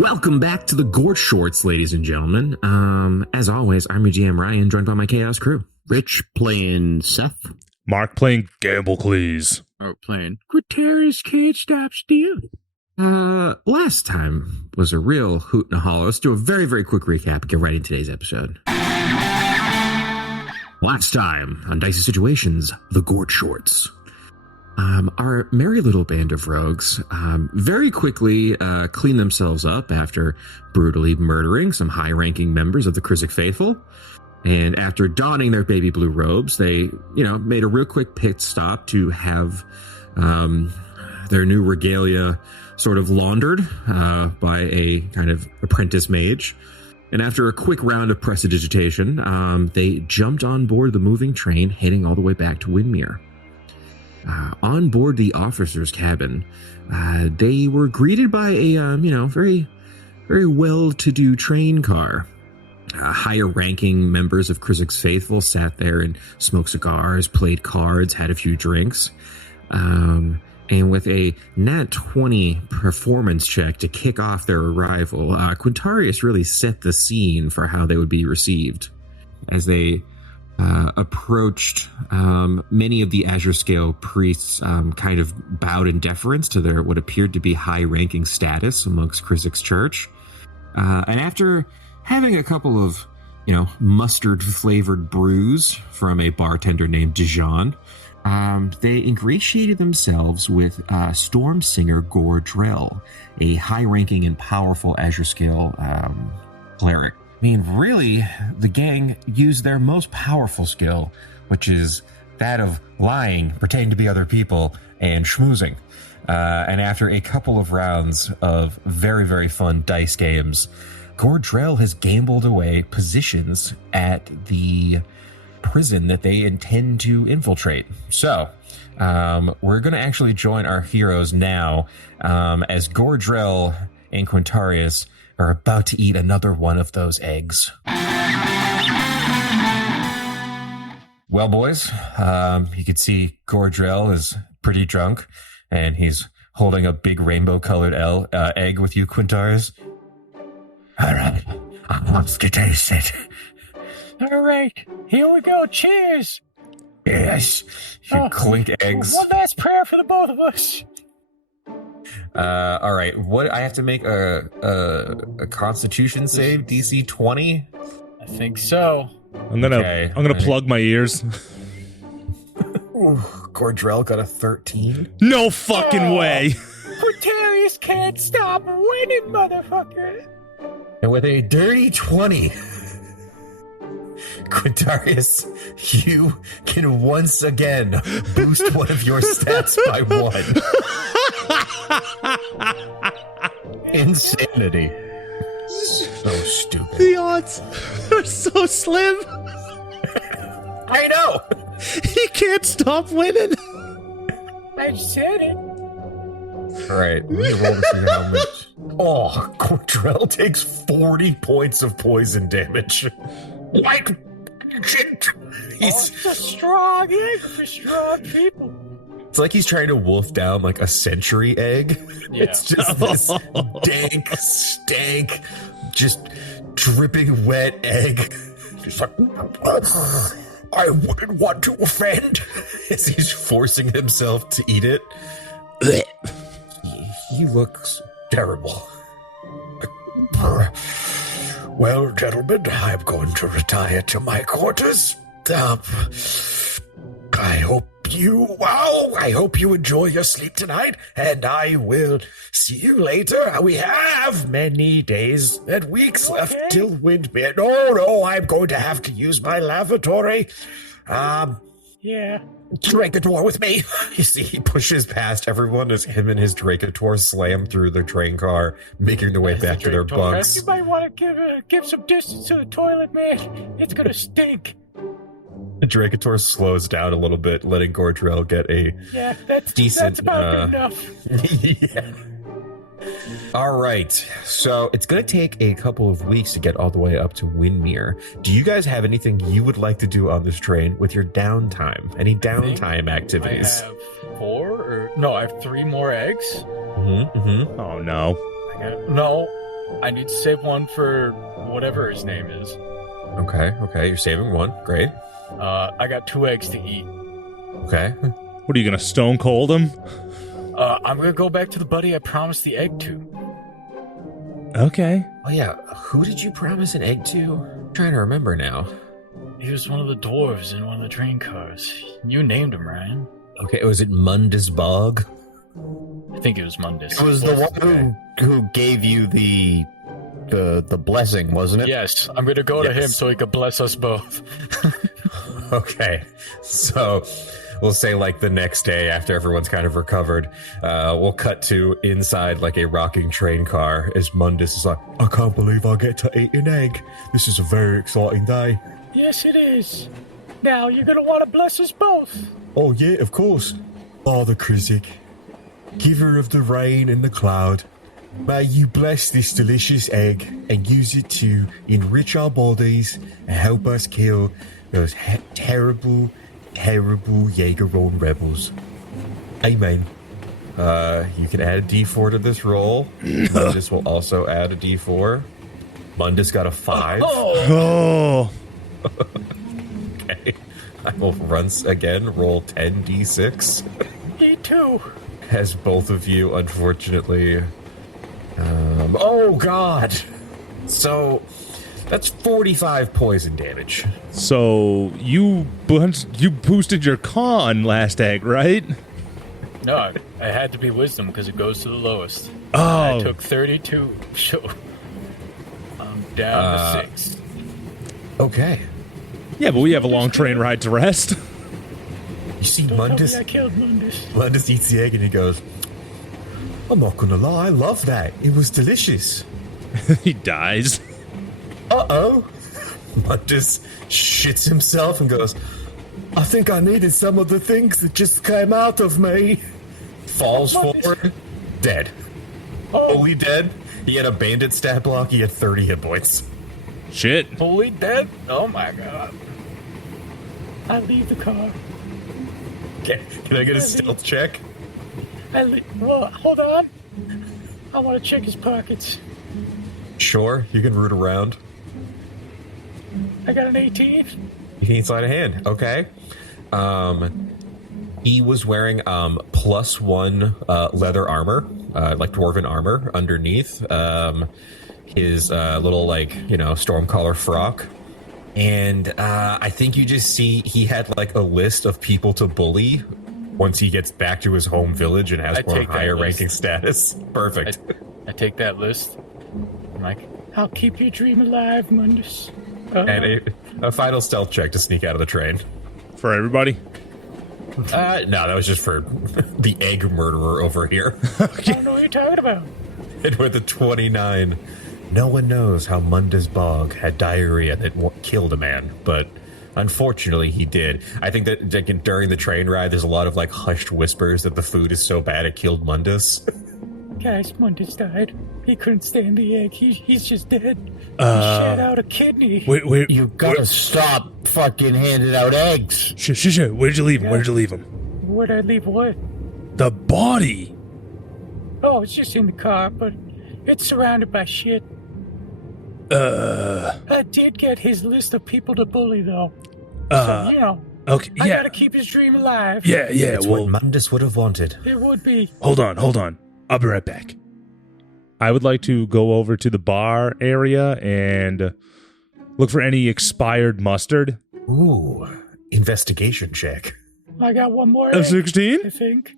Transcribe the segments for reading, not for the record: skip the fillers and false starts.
Welcome back to the Gort Shorts, ladies and gentlemen. As always, I'm your GM Ryan, joined by my Chaos crew. Rich playing Seth. Mark playing Gamblecles. Playing Quintorius Can't Stop Stealing. Last time was a real hoot and a holler. Let's do a very, very quick recap and get right into today's episode. Last time on Dicey Situations, the Gort Shorts. Our merry little band of rogues very quickly cleaned themselves up after brutally murdering some high-ranking members of the Krizik Faithful. And after donning their baby blue robes, they, made a real quick pit stop to have their new regalia sort of laundered by a kind of apprentice mage. And after a quick round of prestidigitation, they jumped on board the moving train, heading all the way back to Windmere. On board the officer's cabin, they were greeted by a, very, very well-to-do train car. Higher-ranking members of Krizik's Faithful sat there and smoked cigars, played cards, had a few drinks. And with a nat 20 performance check to kick off their arrival, Quintorius really set the scene for how they would be received. As they approached, many of the Azure Scale priests kind of bowed in deference to their what appeared to be high-ranking status amongst Krizik's church. And after having a couple of, mustard-flavored brews from a bartender named Dijon, they ingratiated themselves with Storm Singer Gort, a high-ranking and powerful Azure Scale cleric. I mean, really, the gang used their most powerful skill, which is that of lying, pretending to be other people, and schmoozing. And after a couple of rounds of very, very fun dice games, Gort has gambled away positions at the prison that they intend to infiltrate. So, we're going to actually join our heroes now as Gort and Quintorius are about to eat another one of those eggs. Well, boys, you can see Gort is pretty drunk, and he's holding a big rainbow-colored egg with you, Quintorius. All right, let's get tasted. All right, here we go. Cheers. Yes. You clink eggs. One last prayer for the both of us. All right. What I have to make a Constitution save, DC 20. I think so. I'm gonna plug my ears. Gort got a 13. No fucking way. Quintorius can't stop winning, motherfucker. And with a dirty 20, Quintorius, you can once again boost one of your stats by 1. Insanity. So stupid. The odds are so slim. I know. He can't stop winning. I said it. All right, let me roll to see how much. Oh, Gort takes 40 points of poison damage. White shit. It's a strong egg for strong people. It's like he's trying to wolf down like a century egg. Yeah. It's just this dank, stank, just dripping wet egg. Just like, I wouldn't want to offend. As he's forcing himself to eat it. He looks terrible. Well, gentlemen, I'm going to retire to my quarters. I hope you enjoy your sleep tonight, and I will see you later. We have many days and weeks left till Windmere. No, I'm going to have to use my lavatory. Yeah. Dracator with me. You see, he pushes past everyone as him and his Dracator slam through the train car, making their way back to their bunks. You might want to give some distance to the toilet, man. It's gonna stink. The Dracator slows down a little bit, letting Gort get a decent. That's about enough. Yeah. All right, so it's going to take a couple of weeks to get all the way up to Windmere. Do you guys have anything you would like to do on this train with your downtime? Any downtime activities? I have I have 3 more eggs. Oh, no. No. I need to save one for whatever his name is. Okay, you're saving one. Great. I got 2 eggs to eat. Okay. What are you gonna stone cold him? I'm gonna go back to the buddy I promised the egg to. Okay. Oh yeah, who did you promise an egg to? I'm trying to remember now. He was one of the dwarves in one of the train cars. You named him, Ryan. Okay, was it Mundus Bog? I think it was Mundus. It was the one who gave you the blessing, wasn't it? Yes, I'm gonna go to him so he could bless us both. Okay, so we'll say like the next day after everyone's kind of recovered, we'll cut to inside like a rocking train car as Mundus is like, I can't believe I get to eat an egg. This is a very exciting day. Yes, it is. Now you're gonna want to bless us both. Oh yeah, of course. Father Krizik, giver of the rain and the cloud, may you bless this delicious egg and use it to enrich our bodies and help us kill those terrible Jaeger-Roll rebels. Amen. You can add a d4 to this roll. Mundus will also add a d4. Mundus got a 5. Oh. Okay. I will once again roll 10d6. Me too. As both of you, unfortunately... oh, God! So, that's 45 poison damage. So you boosted your con last egg, right? No, I had to be wisdom because it goes to the lowest. Oh. I took 32, so I'm down to 6. Okay. Yeah, but we have a long train ride to rest. You see, Don't tell Mundus... me I killed Mundus. Mundus eats the egg and he goes, I'm not gonna lie, I love that. It was delicious. He dies. Uh-oh. Mundus shits himself and goes, I think I needed some of the things that just came out of me. Falls forward, dead. Holy dead. He had a bandit stat block, he had 30 hit points. Shit. Fully dead? Oh my god. I leave the car. Okay, can I get a stealth check? Well, hold on. I want to check his pockets. Sure, you can root around. I got an 18. You can slide a hand. Okay. He was wearing +1 leather armor, like dwarven armor underneath his little stormcaller frock. And I think you just see he had like a list of people to bully once he gets back to his home village and has more higher ranking status. Perfect. I take that list. I'm like, I'll keep your dream alive, Mundus. And a final stealth check to sneak out of the train. For everybody? No, that was just for the egg murderer over here. I don't know what you're talking about. And with a 29, no one knows how Mundus Bog had diarrhea that killed a man, but unfortunately he did. I think that during the train ride, there's a lot of like hushed whispers that the food is so bad it killed Mundus. Guys, Mundus died. He couldn't stand the egg. He's just dead. He shat out a kidney. Wait. You gotta stop fucking handing out eggs. Shh. Where'd you leave him? Where'd you leave him? Where'd I leave what? The body. Oh, it's just in the car, but it's surrounded by shit. I did get his list of people to bully, though. So, Okay, I yeah. gotta keep his dream alive. Yeah, It's well, what Mundus would have wanted. It would be. hold on. I'll be right back. I would like to go over to the bar area and look for any expired mustard. Ooh, investigation check. I got one more. A 16? I think.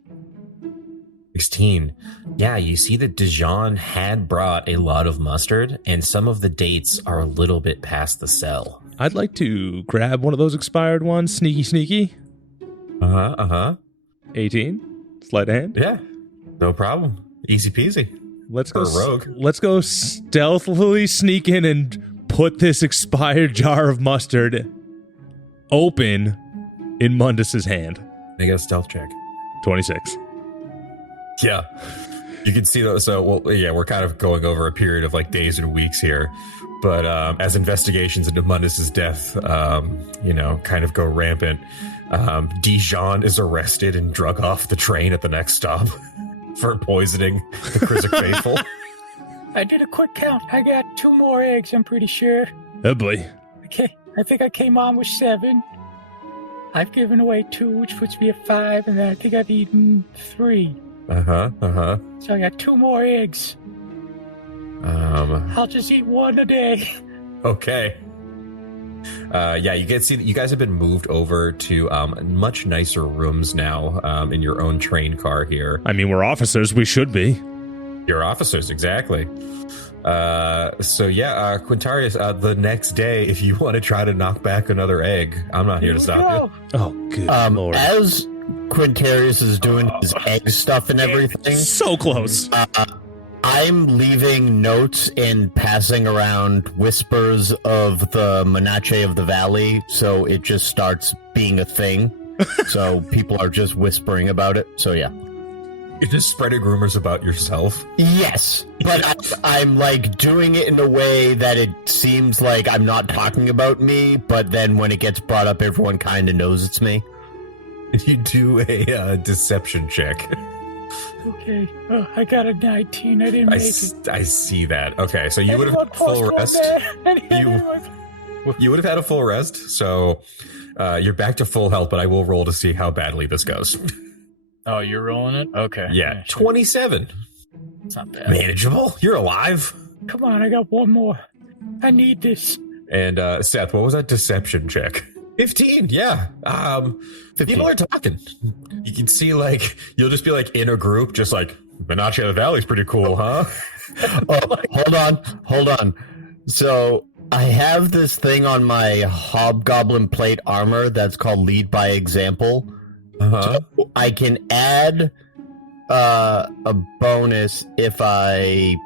16. Yeah, you see that Dijon had brought a lot of mustard, and some of the dates are a little bit past the sell. I'd like to grab one of those expired ones. Sneaky. 18. Sleight of hand. Yeah, no problem. Easy peasy. Let's go. For a rogue. Let's go stealthily sneak in and put this expired jar of mustard open in Mundus's hand. Make a stealth check. 26. Yeah. You can see that. So, we're kind of going over a period of like days and weeks here. But as investigations into Mundus's death, kind of go rampant, Dijon is arrested and drug off the train at the next stop for poisoning the Krizik faithful. I did a quick count. I got 2 more eggs, I'm pretty sure. Oh boy. Okay, I think I came on with 7. I've given away 2, which puts me at 5, and then I think I've eaten 3. So I got 2 more eggs. I'll just eat 1 a day. Okay. Yeah, you can see that you guys have been moved over to much nicer rooms now in your own train car here. I mean, we're officers. We should be. You're officers, exactly. So yeah, Quintorius, the next day, if you want to try to knock back another egg, I'm not here to stop you. Oh, good lord. As Quintorius is doing his egg stuff and everything, So close. I'm leaving notes and passing around whispers of the Menacche of the Valley, so it just starts being a thing. So people are just whispering about it. So yeah. You're just spreading rumors about yourself. Yes, but I'm like doing it in a way that it seems like I'm not talking about me, but then when it gets brought up, everyone kind of knows it's me. You do a deception check. Okay. Oh, I got a 19. I didn't make it. I see that. Okay, so you would have Anyone had full post rest. one there? You would have had a full rest, so you're back to full health, but I will roll to see how badly this goes. Oh, you're rolling it? Okay. Yeah, Sure. 27. It's not bad. Manageable. You're alive. Come on, I got 1 more. I need this. And Seth, what was that deception check? 15, yeah. 15. People are talking. You can see, like, you'll just be, like, in a group, just like, Menacche of the Valley's pretty cool, huh? Hold on. So I have this thing on my hobgoblin plate armor that's called Lead by Example. Uh-huh. So I can add a bonus if I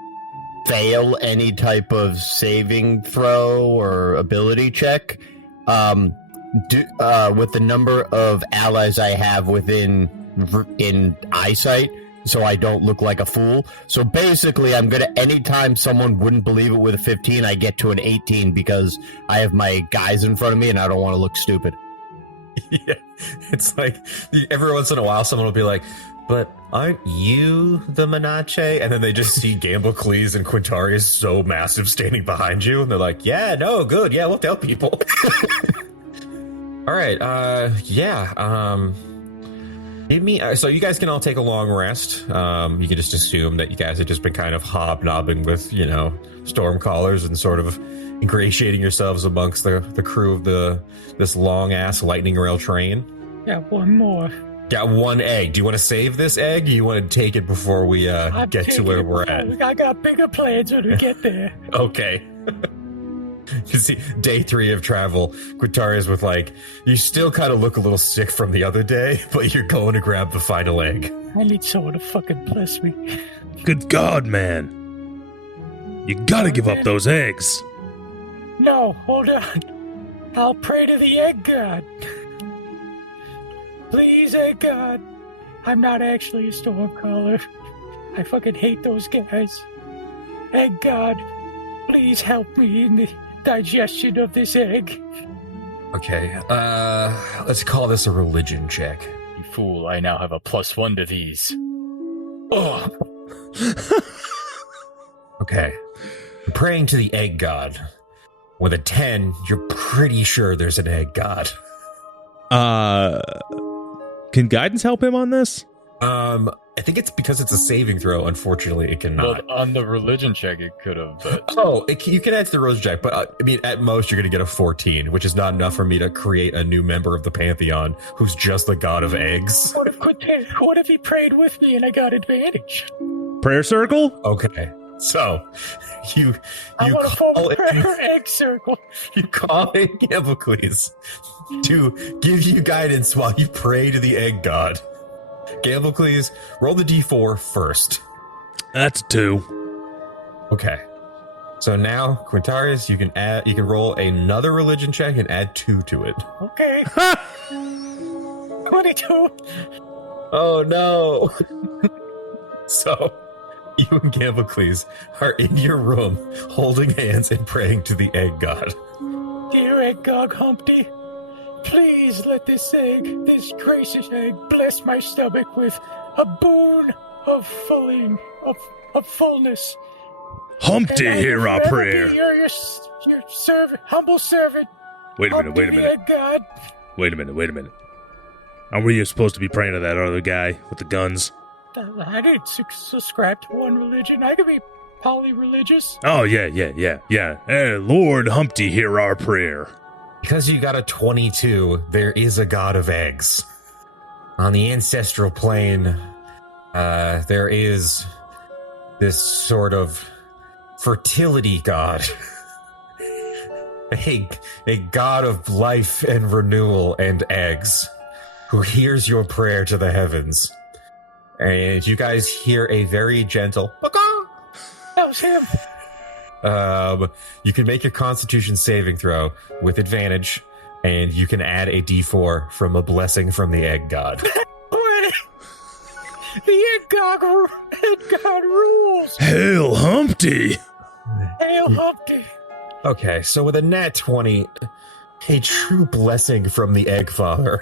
fail any type of saving throw or ability check. With the number of allies I have in eyesight, so I don't look like a fool. So basically, anytime someone wouldn't believe it with a 15, I get to an 18 because I have my guys in front of me and I don't want to look stupid. Yeah, it's like every once in a while someone will be like, but aren't you the Menacche? And then they just see Gamblecles and Quintorius so massive standing behind you, and they're like, yeah, no, good, yeah, we'll tell people. All right, give me, so you guys can all take a long rest. You can just assume that you guys have just been kind of hobnobbing with, stormcallers and sort of ingratiating yourselves amongst the crew of this long-ass lightning rail train. Got 1 more. Got 1 egg. Do you want to save this egg? Or do you want to take it before we get to where we're at? I got bigger plans when we get there. Okay. You see, day 3 of travel, Quintorius with you still kind of look a little sick from the other day, but you're going to grab the final egg. I need someone to fucking bless me. Good God, man. You gotta give up those eggs. No, hold on. I'll pray to the egg god. Please, egg god. I'm not actually a stormcaller. I fucking hate those guys. Egg god, please help me in the digestion of this egg. Okay, let's call this a religion check. You fool, I now have a +1 to these. Oh. Okay. I'm praying to the egg god. With a 10, you're pretty sure there's an egg god. Can guidance help him on this? I think it's because it's a saving throw. Unfortunately, it cannot. Well, on the religion check, it could have, but... You can add to the religion check, but at most you're going to get a 14, which is not enough for me to create a new member of the Pantheon who's just the god of eggs. What if he prayed with me and I got advantage? Prayer circle? Okay. So, you I want to form call a prayer egg circle. You call in Gamblecles to give you guidance while you pray to the egg god. Gamblecles, roll the d4 first. That's 2. Okay. So now, Quintorius, you can roll another religion check and add 2 to it. Okay. 22. Oh no. So, you and Gamblecles are in your room, holding hands and praying to the egg god. Dear egg god Humpty, please let this gracious egg, bless my stomach with a boon of fullness. Humpty, And I hear will our forever prayer. be your servant, humble servant. Wait a minute, Humpty wait a the minute. Egg God. Wait a minute. Aren't we supposed to be praying to that other guy with the guns? I didn't subscribe to one religion. I could be poly-religious. Oh, yeah. Lord Humpty, hear our prayer. Because you got a 22, there is a god of eggs. On the ancestral plane, there is this sort of fertility god. a god of life and renewal and eggs, who hears your prayer to the heavens. And you guys hear a very gentle That was him. You can make your Constitution saving throw with advantage, and you can add a D4 from a blessing from the egg god. Boy, the Egg God rules. Hail Humpty! Hail Humpty. Okay, so with a nat 20, a true blessing from the egg father.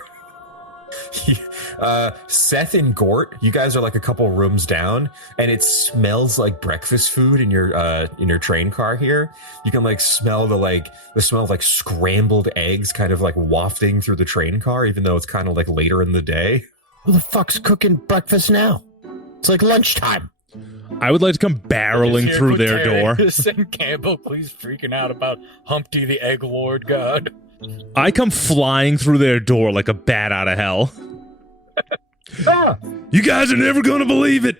Seth and Gort, you guys are like a couple rooms down, and it smells like breakfast food in your train car here. You can like smell the smell of like scrambled eggs kind of like wafting through the train car, even though it's kind of like later in the day. Who the fuck's cooking breakfast now? It's like lunchtime. I would like to come barreling Just through hear their door. Quintorius and Gamblecles freaking out about Humpty the Egg Lord God. I come flying through their door like a bat out of hell. You guys are never gonna believe it.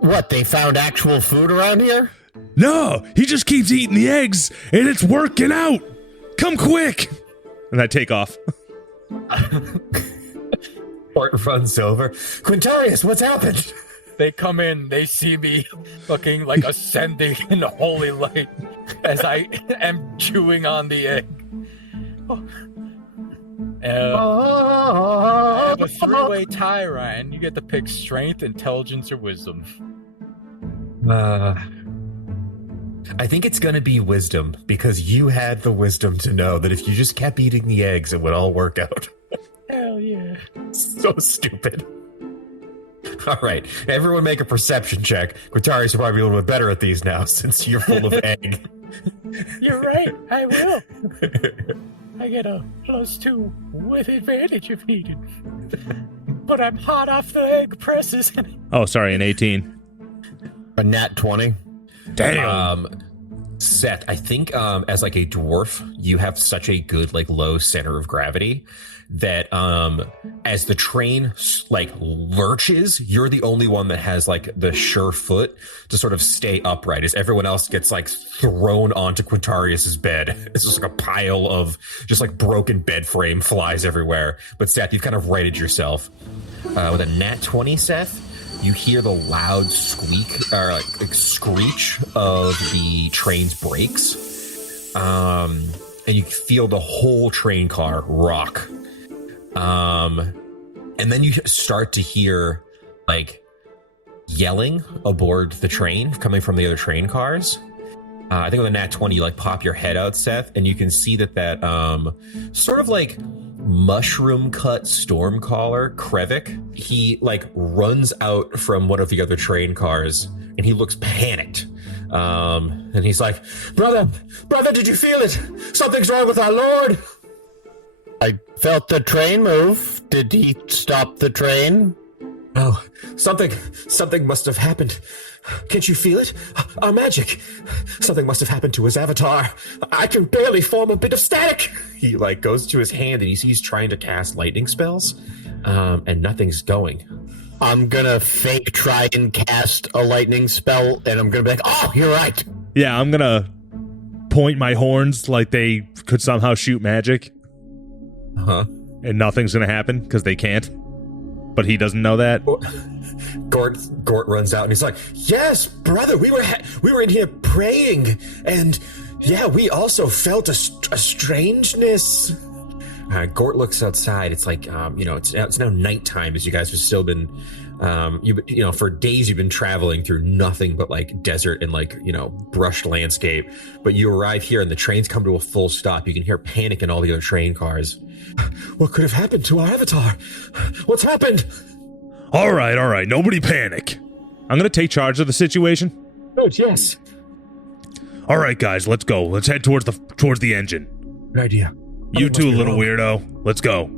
What, they found actual food around here? No, he just keeps eating the eggs, and it's working out. Come quick. And I take off. Gort runs over. Quintorius, what's happened? They come in, they see me looking like ascending in the holy light as I am chewing on the egg. I have a 3-way tie, Ryan. You get to pick strength, intelligence, or wisdom. I think it's gonna be wisdom, because you had the wisdom to know that if you just kept eating the eggs, it would all work out. Hell yeah. So stupid. All right, everyone make a perception check. Quintorius will probably be a little bit better at these now, since you're full of egg. You're right. I will. I get a +2 with advantage if needed. But I'm hot off the egg presses. Oh, sorry, an 18. A nat 20? Damn. Seth, I think as like a dwarf, you have such a good like low center of gravity that as the train like lurches, you're the only one that has like the sure foot to sort of stay upright, as everyone else gets like thrown onto Quintorius's bed. It's just like a pile of just like broken bed frame flies everywhere. But Seth, you've kind of righted yourself. With a nat 20, Seth, you hear the loud squeak or like screech of the train's brakes, and you feel the whole train car rock. And then you start to hear like yelling aboard the train coming from the other train cars. I think with a nat 20, you like pop your head out, Seth, and you can see that sort of like mushroom cut stormcaller Krevik, he like runs out from one of the other train cars and he looks panicked. And he's like, brother, did you feel it? Something's wrong with our lord. I felt the train move. Did he stop the train? Oh, something must have happened. Can't you feel it? Our magic. Something must have happened to his avatar. I can barely form a bit of static. He like goes to his hand and he's trying to cast lightning spells, and nothing's going. I'm gonna fake try and cast a lightning spell, and I'm gonna be like, oh, you're right. Yeah, I'm gonna point my horns like they could somehow shoot magic. Huh? And nothing's gonna happen because they can't. But he doesn't know that. Gort runs out and he's like, yes, brother, we were in here praying, and yeah, we also felt a strangeness. Gort looks outside. It's like, it's now nighttime, as you guys have still been, for days you've been traveling through nothing but like desert and like, brushed landscape. But you arrive here and the trains come to a full stop. You can hear panic in all the other train cars. What could have happened to our avatar? What's happened? All right. Nobody panic. I'm going to take charge of the situation. Good, yes. All right, guys, let's go. Let's head towards the engine. Good idea. You too, little weirdo. Let's go.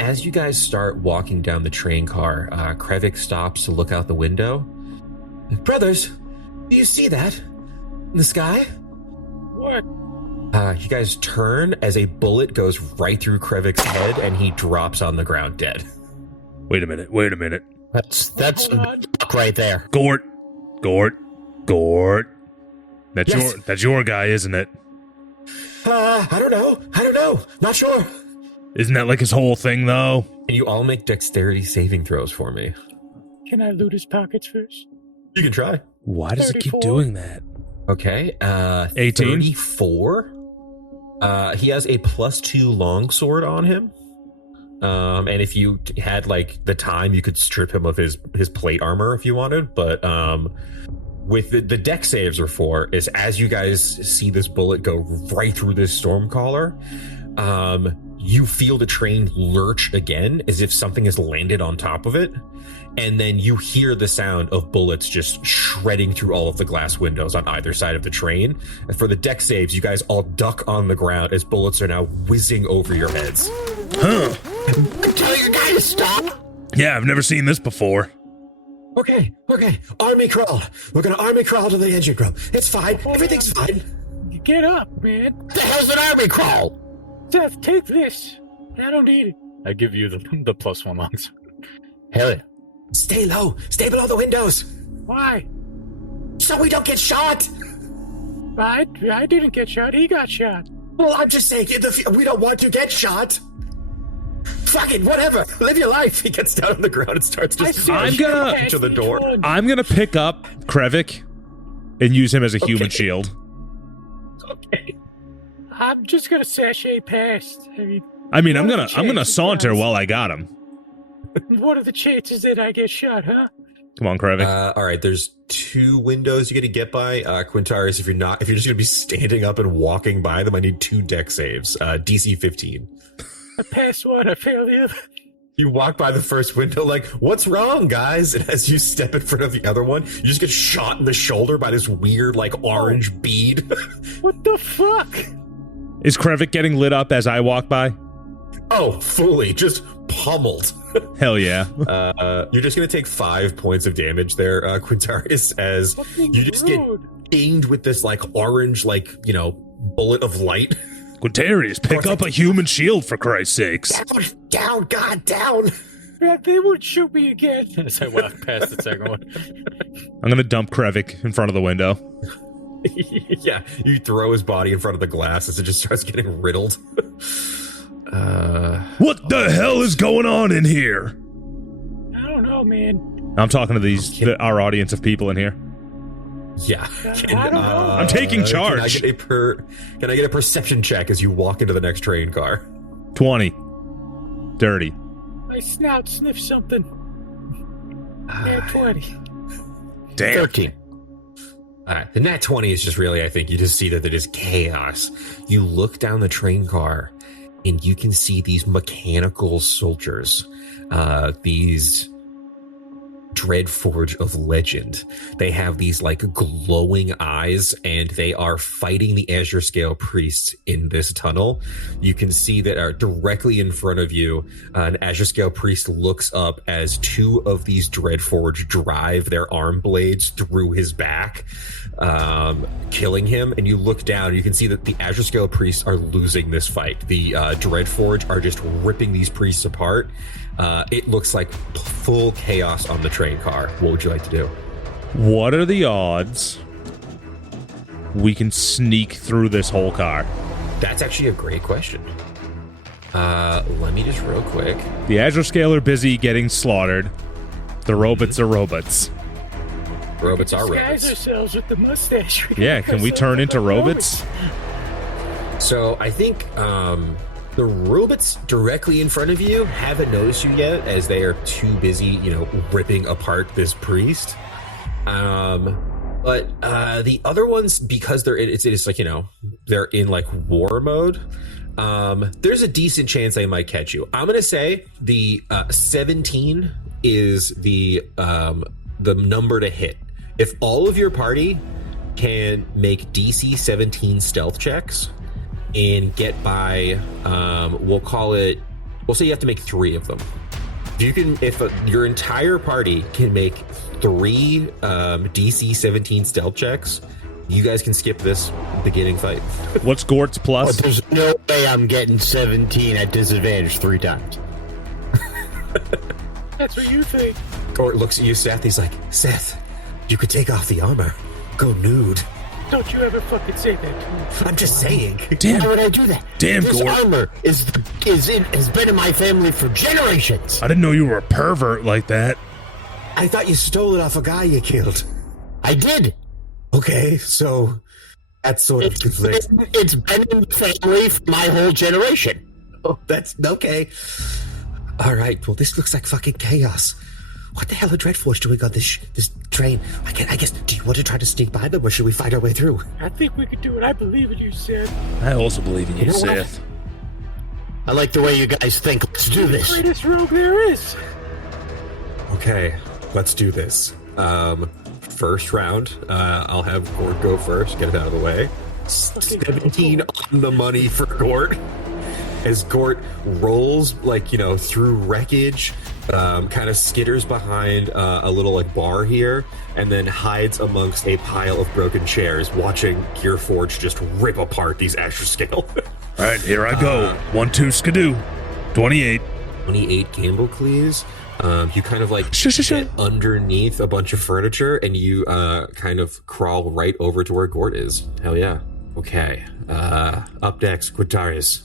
As you guys start walking down the train car, Krevik stops to look out the window. Brothers, do you see that? In the sky? What? You guys turn as a bullet goes right through Krevik's head and he drops on the ground dead. Wait a minute. That's right there. Gort. That's your guy, isn't it? I don't know. Not sure. Isn't that like his whole thing, though? Can you all make dexterity saving throws for me? Can I loot his pockets first? You can try. Why does it keep 34. doing that? Okay. 18. 34. He has a +2 longsword on him. And if you had like the time, you could strip him of his plate armor if you wanted. But with the deck saves are for is as you guys see this bullet go right through this stormcaller, you feel the train lurch again as if something has landed on top of it. And then you hear the sound of bullets just shredding through all of the glass windows on either side of the train. And for the deck saves, you guys all duck on the ground as bullets are now whizzing over your heads. Huh. Tell your guy to stop. Yeah, I've never seen this before. Okay. Army crawl. We're gonna army crawl to the engine room. It's fine. Everything's fine. Get up, man. What the hell's an army crawl? Seth, take this. I don't need it. I give you the +1 longsword. Hell yeah. Stay low. Stay below the windows. Why? So we don't get shot. I didn't get shot. He got shot. Well, I'm just saying, we don't want to get shot. Fuck it, whatever. Live your life. He gets down on the ground and starts just I'm gonna to the door. I'm gonna pick up Krevik and use him as a human shield. Okay. I'm just gonna sashay past. I'm gonna saunter while I got him. What are the chances that I get shot, huh? Come on, Krevik. All right, there's 2 windows you get to get by. Quintorius, if you're just gonna be standing up and walking by them, I need 2 deck saves. DC 15. I pass one, I fail the other. You walk by the first window like, what's wrong, guys? And as you step in front of the other one, you just get shot in the shoulder by this weird, like, orange bead. What the fuck? Is Krevik getting lit up as I walk by? Oh, fully. Just pummeled. Hell yeah. You're just going to take 5 points of damage there, Quintorius, as Fucking you just get dinged with this, like, orange, like, bullet of light. Quintorius, pick up a human shield, for Christ's sakes. Down, God, down. They would shoot me again. As I walk past the second one. I'm gonna dump Krevik in front of the window. Yeah, you throw his body in front of the glass as it just starts getting riddled. What the hell is going on in here? I don't know, man. I'm talking to our audience of people in here. Yeah. I don't know. I'm taking charge. Can I get a perception check as you walk into the next train car? 20. Dirty. My snout sniffed something. 20. Damn. 13. Alright, the nat 20 is just really, I think, you just see that it is chaos. You look down the train car, and you can see these mechanical soldiers, these Dreadforge of legend. They have these like glowing eyes, and they are fighting the Azure Scale priests in this tunnel. You can see that directly in front of you, an Azure Scale priest looks up as 2 of these Dreadforge drive their arm blades through his back, killing him. And you look down, and you can see that the Azure Scale priests are losing this fight. The Dreadforge are just ripping these priests apart. It looks like full chaos on the train car. What would you like to do? What are the odds we can sneak through this whole car? That's actually a great question. Let me just real quick. The Azure Scale are busy getting slaughtered. The robots are robots. Robots are Disguise robots. ourselves with the mustache. Yeah, can we turn into robots? So I think the robots directly in front of you haven't noticed you yet, as they are too busy, ripping apart this priest. But the other ones, because it's like, they're in like war mode. There's a decent chance they might catch you. I'm gonna say the 17 is the number to hit. if all of your party can make DC 17 stealth checks and get by, we'll say you have to make 3 of them. If your entire party can make 3 DC 17 stealth checks, you guys can skip this beginning fight. What's Gort's plus? But there's no way I'm getting 17 at disadvantage 3 times. That's what you think. Gort looks at you, Seth. He's like, Seth, you could take off the armor. Go nude. Don't you ever fucking say that to me. I'm just saying. Damn. Why would I do that? Damn, this Gort. armor has been in my family for generations. I didn't know you were a pervert like that. I thought you stole it off a guy you killed. I did. Okay, so that's sort of conflicts. It's been in the family for my whole generation. Oh, that's okay. All right, well, this looks like fucking chaos. What the hell are Dreadforge doing on this train? I guess, do you want to try to sneak by them, or should we find our way through? I think we could do it. I believe in you, Seth. I also believe in you, You know what? Seth. I like the way you guys think. Let's do this. Greatest rogue there is. Okay, let's do this. First round, I'll have Gort go first, get it out of the way. 17 on the money for Gort. As Gort rolls, through wreckage, kind of skitters behind a little, bar here, and then hides amongst a pile of broken chairs, watching Gearforge just rip apart these Asher Scale. All right, here I go. 1, 2, skidoo. 28. 28 Gamblecles. You kind of get underneath a bunch of furniture, and you kind of crawl right over to where Gort is. Hell yeah. Okay. Up next, Quintorius.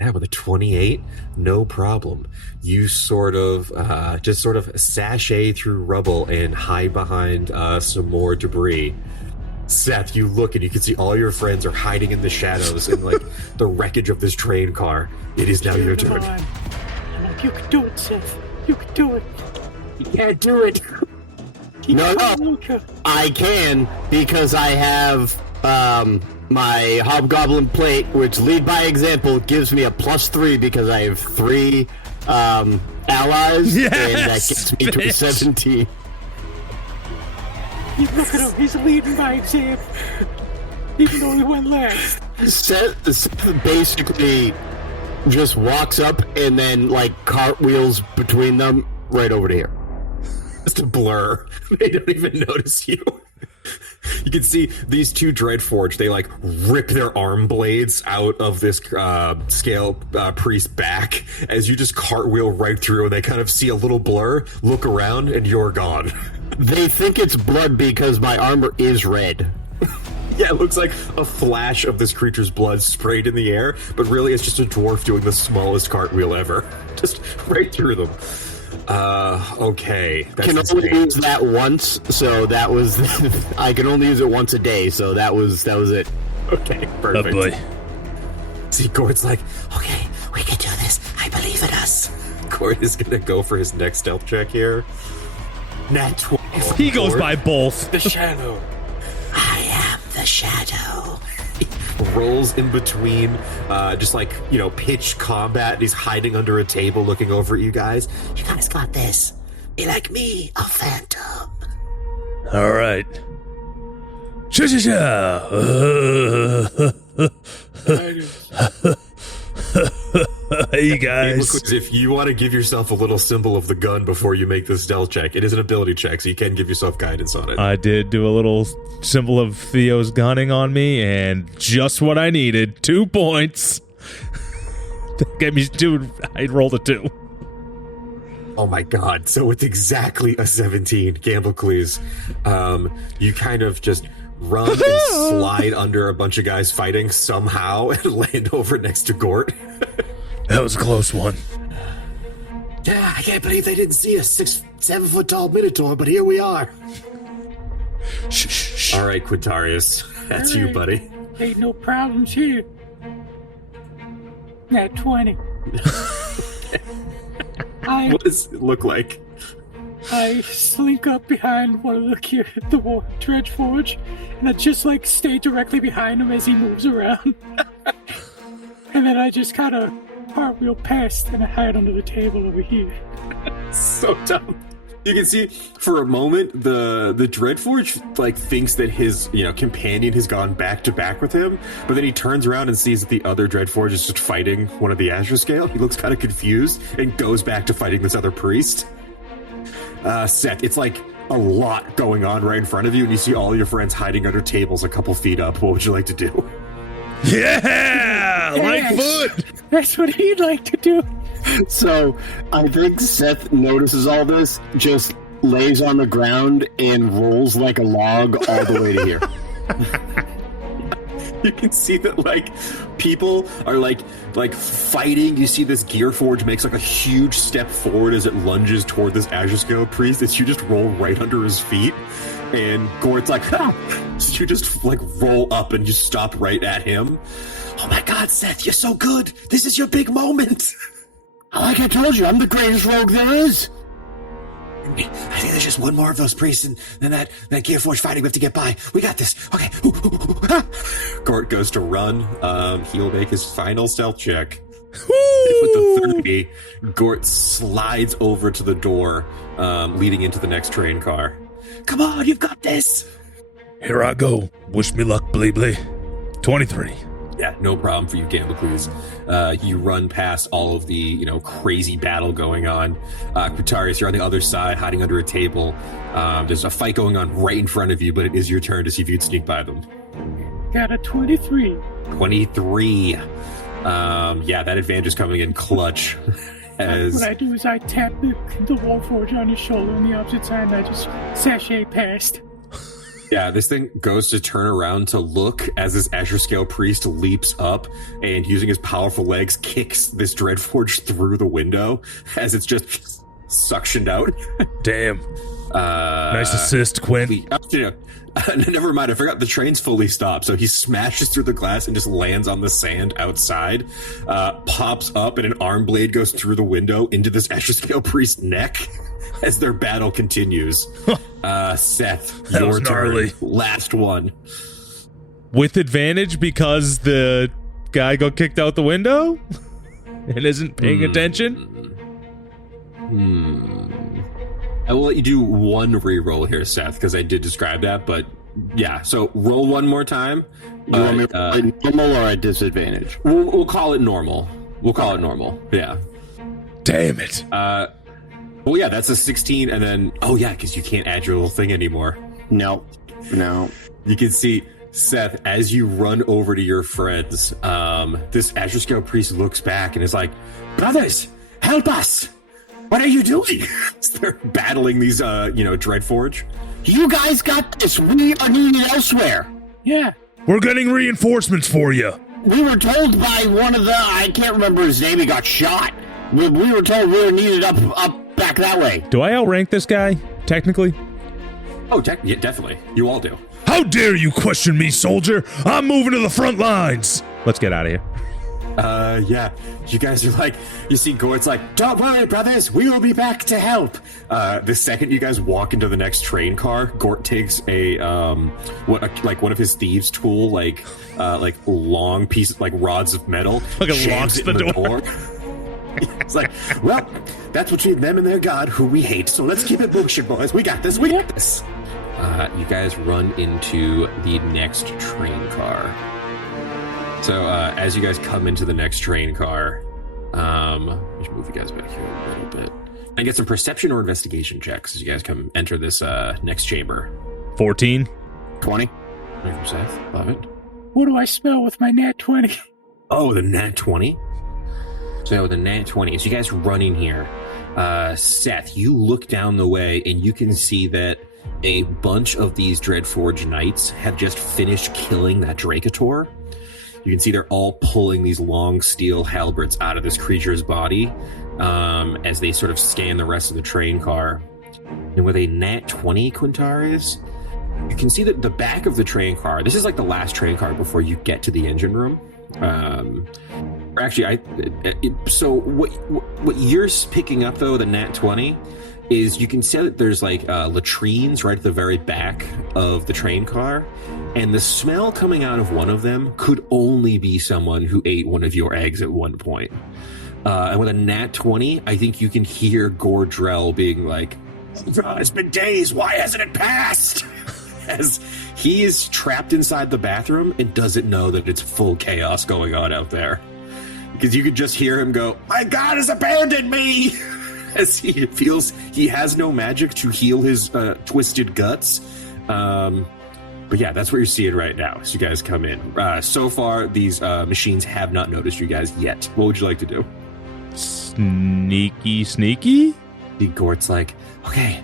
Yeah, with a 28, no problem. You sort of sashay through rubble and hide behind some more debris. Seth, you look and you can see all your friends are hiding in the shadows in the wreckage of this train car. It is now your turn. You can do it, Seth. You can do it. You can't do it. No, I can, because I have my Hobgoblin plate, which lead by example gives me a +3 because I have 3 allies, yes, and that gets me to a 17. You look at him. He's leading by example, even though he went last. Seth basically just walks up and then cartwheels between them right over to here. Just a blur. They don't even notice you. You can see these 2 Dreadforge, they rip their arm blades out of this scale priest back as you just cartwheel right through, and they kind of see a little blur, look around, and you're gone. They think it's blood because my armor is red. Yeah, it looks like a flash of this creature's blood sprayed in the air, but really it's just a dwarf doing the smallest cartwheel ever. Just right through them. Okay. Can only use that once, so that was... I can only use it once a day, so that was it. Okay, perfect. Oh boy. See, Gort's like, okay, we can do this. I believe in us. Gort is gonna go for his next stealth check here. Nat 20. He goes by both. The shadow. I am the shadow. He rolls in between, pitch combat. And he's hiding under a table looking over at you guys. You guys got this. Be like me, a phantom. All right. Hey guys. If you want to give yourself a little symbol of the gun before you make this stealth check, it is an ability check, so you can give yourself guidance on it. I did do a little symbol of Theo's gunning on me, and just what I needed. 2 points. That gave me 2. I rolled a 2. Oh my god, so it's exactly a 17, Gamblecles. You kind of just run and slide under a bunch of guys fighting somehow and land over next to Gort. That was a close one. Yeah, I can't believe they didn't see a 7 foot tall Minotaur, but here we are. Shh. All right, Quintorius, that's you, buddy. Ain't no problems here. Nat 20. What does it look like? I slink up behind one of the Dreadforge, and I just stay directly behind him as he moves around. And then I just kind of cartwheel past and I hide under the table over here. So dumb. You can see for a moment the Dreadforge like thinks that his companion has gone back to back with him, but then he turns around and sees that the other Dreadforge is just fighting one of the Azure Scale. He looks kind of confused and goes back to fighting this other priest. Seth, it's like a lot going on right in front of you, and you see all your friends hiding under tables a couple feet up. What would you like to do? Yeah, Lightfoot. That's what he'd like to do. So I think Seth notices all this, just lays on the ground and rolls like a log all the way to here. You can see that like people are like fighting. You see this Gearforge makes like a huge step forward as it lunges toward this Azure Scale priest that you just roll right under his feet. And Gort's like, ah! So you just like roll up and just stop right at him. Oh my God, Seth, you're so good. This is your big moment. Like I told you, I'm the greatest rogue there is. I think there's just one more of those priests and then that Gearforge fighting. We have to get by. We got this. Okay. Gort goes to run. He'll make his final stealth check. With the 30, Gort slides over to the door leading into the next train car. Come on, you've got this. Here I go. Wish me luck, Bleebly. 23. Yeah, no problem for you, Gamblecles. You run past all of the, crazy battle going on. Quintorius, you're on the other side, hiding under a table. There's a fight going on right in front of you, but it is your turn to see if you can sneak by them. Got a 23. 23. Yeah, that advantage is coming in clutch. What I do is I tap the Warforge on his shoulder on the opposite side, and I just sashay past. Yeah, this thing goes to turn around to look as this Azure Scale priest leaps up and using his powerful legs kicks this Dreadforge through the window as it's just suctioned out. Damn. Nice assist, Quinn. Never mind, I forgot the train's fully stopped, so he smashes through the glass and just lands on the sand outside, pops up, and an arm blade goes through the window into this Azure Scale priest's neck as their battle continues. Seth, your turn. Last one. With advantage because the guy got kicked out the window and isn't paying attention? I will let you do one reroll here, Seth, because I did describe that, but yeah, so roll one more time. You want me to roll normal or at disadvantage? We'll call it normal. It normal. Yeah. Damn it. Well, yeah, that's a 16, and then, because you can't add your little thing anymore. No. You can see, Seth, as you run over to your friends, this Azure Scale priest looks back and is like, brothers, help us! What are you doing? They're battling these, Dreadforge. You guys got this. We are needed elsewhere. Yeah. We're getting reinforcements for you. We were told by one of I can't remember his name, he got shot. We were told we were needed up back that way. Do I outrank this guy, technically? Oh, yeah, definitely. You all do. How dare you question me, soldier? I'm moving to the front lines. Let's get out of here. Yeah. You guys are like, you see Gort's like, don't worry, brothers, we will be back to help. The second you guys walk into the next train car, Gort takes one of his thieves' tool, like long pieces, like rods of metal, like it locks the door. It's like, well, that's between them and their god, who we hate. So let's keep it bullshit, boys. We got this. You guys run into the next train car. So as you guys come into the next train car, let's move you guys back here a little bit and get some perception or investigation checks as you guys enter this next chamber. 14. 20. Seth, love it. What do I smell with my nat 20? Oh, the nat 20? So the nat 20. So you guys run in here. Seth, you look down the way and you can see that a bunch of these Dreadforge knights have just finished killing that Dracator. You can see they're all pulling these long steel halberds out of this creature's body as they sort of scan the rest of the train car. And with a nat 20, Quintorius, you can see that the back of the train car, this is like the last train car before you get to the engine room. So what you're picking up, though, the nat 20, is you can see that there's like latrines right at the very back of the train car, and the smell coming out of one of them could only be someone who ate one of your eggs at one point. And with a nat 20, I think you can hear Gordrell being like, It's been days. Why hasn't it passed? As he is trapped inside the bathroom and doesn't know that it's full chaos going on out there. Because you could just hear him go, "My God has abandoned me!" As he feels he has no magic to heal his twisted guts. But yeah, that's what you're seeing right now as you guys come in. So far, these machines have not noticed you guys yet. What would you like to do? Sneaky? The Gort's like, okay,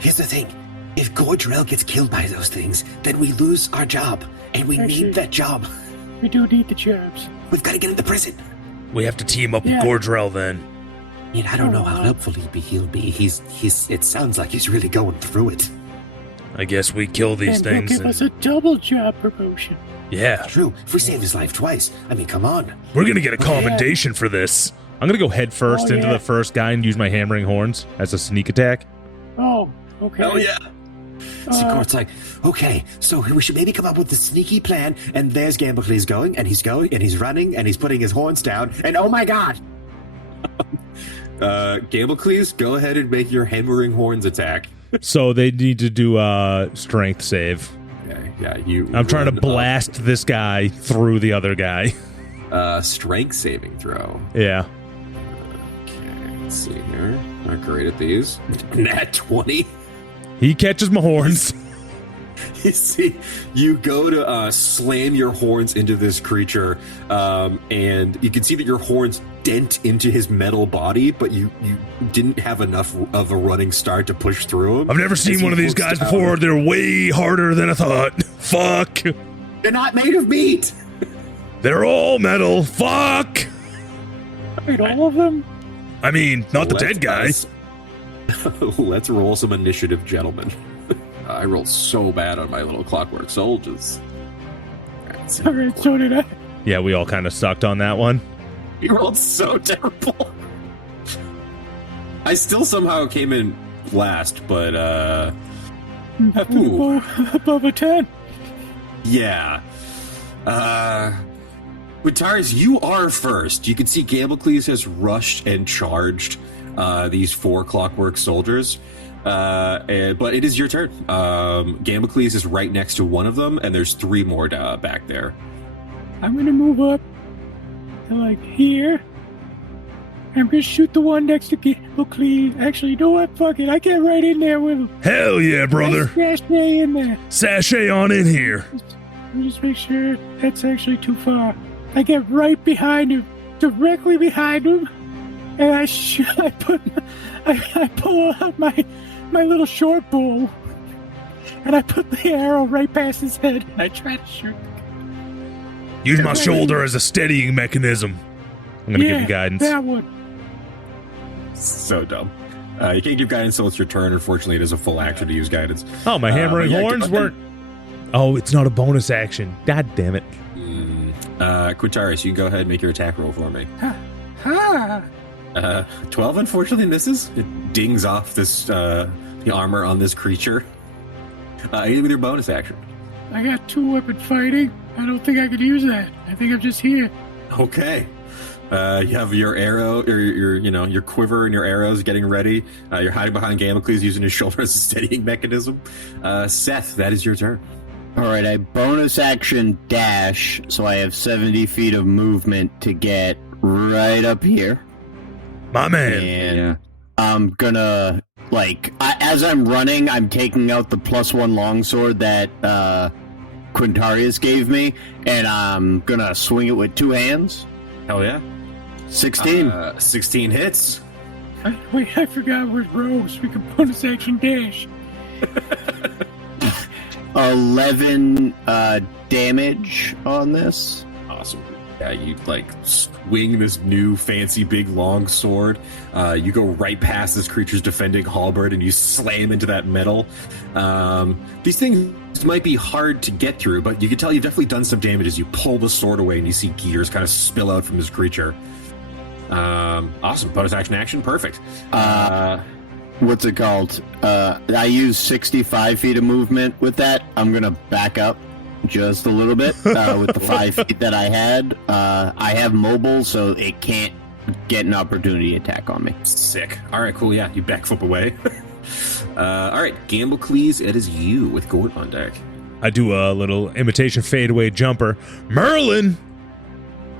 here's the thing. If Gordrell gets killed by those things, then we lose our job. And we need that job. We do need the jobs. We've got to get him to prison. We have to team up with Gordrell then. I mean, I don't know how helpful he'll be. He's it sounds like he's really going through it. I guess we kill these and things. He'll give us a double job promotion. Yeah. True. If we save his life twice, I mean, come on. We're going to get a commendation for this. I'm going to go head first into the first guy and use my hammering horns as a sneak attack. Oh, okay. Oh, yeah. Gort's like, okay, so we should maybe come up with the sneaky plan, and there's Gamblecles going, and he's running, and he's putting his horns down, and oh my God! Gamblecles, go ahead and make your hammering horns attack. So they need to do a strength save. Okay, yeah, I'm trying to blast this guy through the other guy. Strength saving throw. Yeah. Okay, let's see here. Not great at these. Nat 20. He catches my horns. You see, you go to slam your horns into this creature, and you can see that your horns dent into his metal body, but you didn't have enough of a running start to push through him. I've never seen one of these guys before. They're way harder than I thought. Fuck. They're not made of meat. They're all metal. Fuck. Wait, all of them? I mean, not the dead guy. Let's roll some initiative, gentlemen. I rolled so bad on my little clockwork soldiers. All right, so did I. Yeah, we all kind of sucked on that one. You rolled so terrible. I still somehow came in last, but above a 10. Yeah. Quintorius, you are first. You can see Gamblecles has rushed and charged these 4 clockwork soldiers. But it is your turn. Gamblecles is right next to one of them, and there's 3 more back there. I'm gonna move up to like here. I'm gonna shoot the one next to Gamblecles. Actually, you know what? Fuck it. I get right in there with him. Hell yeah, brother. Sashay in there. Sashay on in here. Just make sure that's actually too far. I get right behind him, directly behind him, and I pull out my little short bow, and I put the arrow right past his head, and I try to shoot. Use my shoulder as a steadying mechanism. I'm gonna give him guidance. That one. So dumb. You can't give guidance until it's your turn. Unfortunately, it is a full action to use guidance. Oh, my hammering horns weren't. Oh, it's not a bonus action. God damn it. Quintorius, you can go ahead and make your attack roll for me. Ha! 12 unfortunately misses. It dings off this the armor on this creature. With your bonus action. I got 2-weapon fighting. I don't think I could use that. I think I'm just here. Okay. You have your arrow, or your quiver and your arrows getting ready. You're hiding behind Gamblecles using his shoulder as a steadying mechanism. Seth, that is your turn. All right, I bonus action dash, so I have 70 feet of movement to get right up here. My man. And I'm gonna, as I'm running, I'm taking out the +1 longsword that Quintorius gave me, and I'm gonna swing it with 2 hands. Hell yeah. 16. 16 hits. I forgot with rogues. We can bonus action dash. 11 damage on this. Awesome. Yeah, you swing this new fancy big long sword. You go right past this creature's defending halberd and you slam into that metal. These things might be hard to get through, but you can tell you've definitely done some damage as you pull the sword away and you see gears kind of spill out from this creature. Awesome. Bonus action. Perfect. What's it called? I use 65 feet of movement with that. I'm going to back up just a little bit with the 5 feet that I had. I have mobile, so it can't get an opportunity attack on me. Sick. All right, cool. Yeah, you backflip away. All right, Gamblecles, it is you with Gort on deck. I do a little imitation fadeaway jumper. Merlin!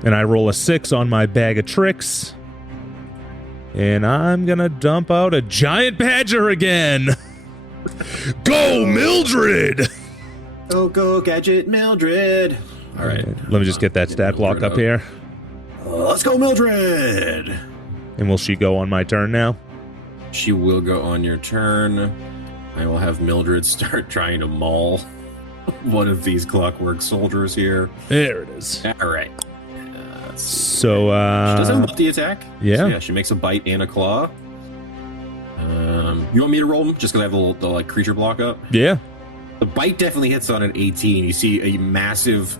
And I roll a 6 on my bag of tricks. And I'm going to dump out a giant badger again. Go, Mildred! Go, Gadget Mildred. All right. Let me just get that stat block up here. Let's go, Mildred. And will she go on my turn now? She will go on your turn. I will have Mildred start trying to maul one of these clockwork soldiers here. There it is. All right. So, she does have multi-attack. Yeah. So, yeah, she makes a bite and a claw. You want me to roll them just because I have the like creature block up? Yeah. The bite definitely hits on an 18. You see a massive,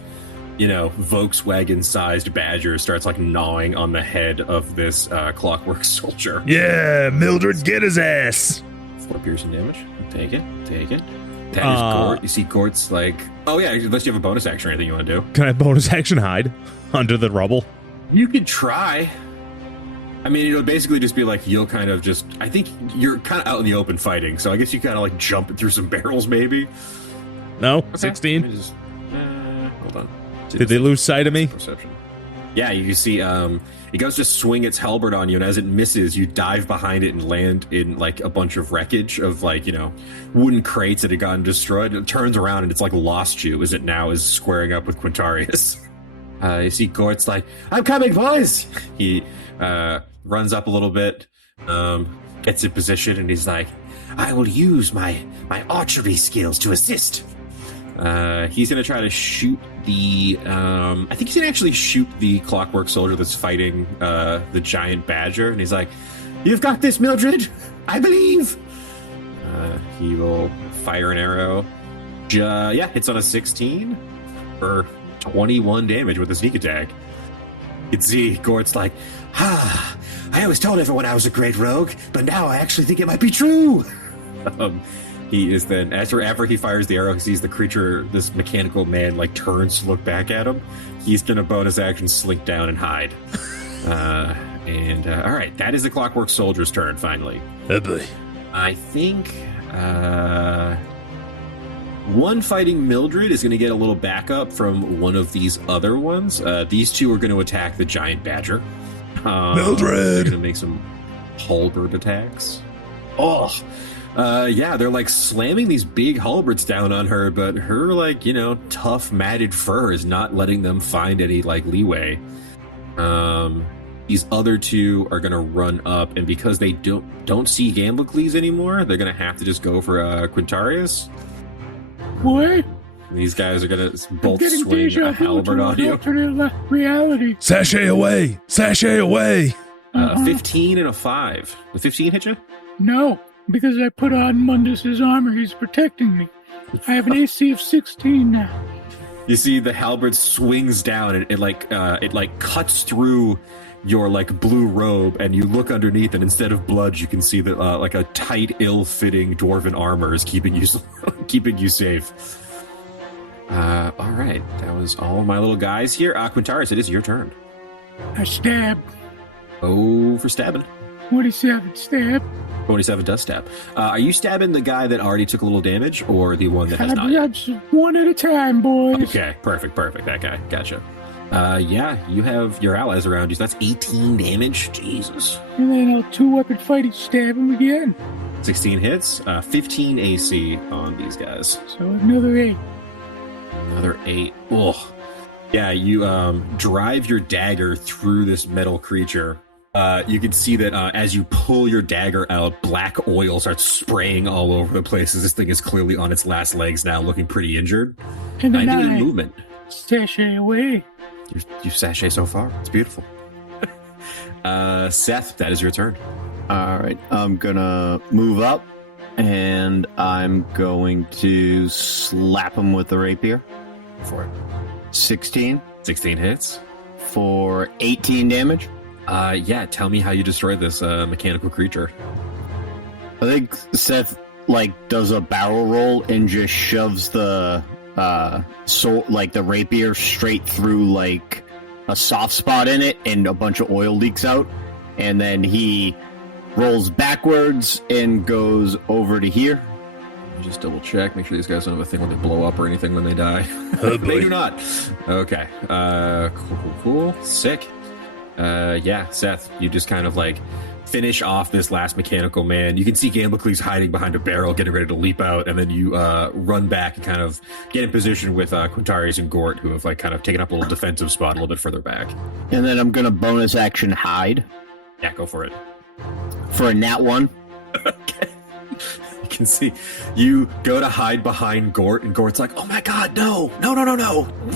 Volkswagen-sized badger starts like gnawing on the head of this clockwork soldier. Yeah, Mildred, get his ass. 4 piercing damage. Take it. That is Gort. You see Gort's like, oh yeah, unless you have a bonus action or anything you want to do. Can I bonus action hide under the rubble? You could try. I mean, it'll basically just be like, you'll kind of just, I think you're kind of out in the open fighting, so I guess you kind of like jump through some barrels maybe. No? Okay. 16? Hold on. Did they lose sight of me? Perception. Yeah, you can see it goes to swing its halberd on you, and as it misses, you dive behind it and land in like a bunch of wreckage of like, wooden crates that had gotten destroyed. It turns around and it's like lost you as it now is squaring up with Quintorius. You see Gort's like, I'm coming, boys! He runs up a little bit, gets in position, and he's like, I will use my archery skills to assist. He's going to try to shoot the... I think he's going to actually shoot the clockwork soldier that's fighting the giant badger. And he's like, you've got this, Mildred! I believe! He will fire an arrow. Hits on a 16 for 21 damage with a sneak attack. You can see Gort's like, I always told everyone I was a great rogue, but now I actually think it might be true! He is then, after he fires the arrow, he sees the creature, this mechanical man, like turns to look back at him. He's going to bonus action slink down and hide. All right, that is the clockwork soldier's turn, finally. Oh boy. I think one fighting Mildred is going to get a little backup from one of these other ones. These two are going to attack the giant badger. Mildred! They're going to make some halberd attacks. They're like slamming these big halberds down on her, but her tough matted fur is not letting them find any leeway. These other two are gonna run up, and because they don't see Gamblecles anymore, they're gonna have to just go for Quintorius. What? These guys are gonna both swing a halberd on you. Reality. Sashay away! Sashay away! 15 and a 5. The 15 hit you? No, because I put on Mundus's armor. He's protecting me. I have an AC of 16 now. You see the halberd swings down, and it cuts through your blue robe, and you look underneath, and instead of blood, you can see that a tight, ill-fitting dwarven armor is keeping you safe. All right, that was all my little guys here. Quintorius, it is your turn. I stab. Oh, for stabbing. 27 stab. 27 does stab. Are you stabbing the guy that already took a little damage, or the one that has not? That's one at a time, boys. Okay, perfect. That guy. Gotcha. You have your allies around you, so that's 18 damage. Jesus. And then I'll 2-weapon fight and stab him again. 16 hits, 15 AC on these guys. So another 8. Another 8. Ugh. Yeah, you drive your dagger through this metal creature. You can see that as you pull your dagger out, black oil starts spraying all over the place as this thing is clearly on its last legs now, looking pretty injured. And then I movement. Sashay away. You sashay so far. It's beautiful. Seth, that is your turn. All right, I'm gonna move up, and I'm going to slap him with the rapier. For it. 16. 16 hits. For 18 damage. Tell me how you destroy this mechanical creature. I think Seth does a barrel roll and just shoves the the rapier straight through a soft spot in it, and a bunch of oil leaks out, and then he rolls backwards and goes over to here. Let me just double check, make sure these guys don't have a thing when they blow up or anything when they die. Oh, They do not. Okay. Cool. Sick. Yeah, Seth, you just kind of like finish off this last mechanical man. You can see Gamblecles hiding behind a barrel, getting ready to leap out, and then you run back and kind of get in position with Quintorius and Gort, who have like kind of taken up a little defensive spot a little bit further back. And then I'm going to bonus action hide Yeah, go for it. for a nat 1. Okay. You can see you go to hide behind Gort, and Gort's like, "Oh my God, no!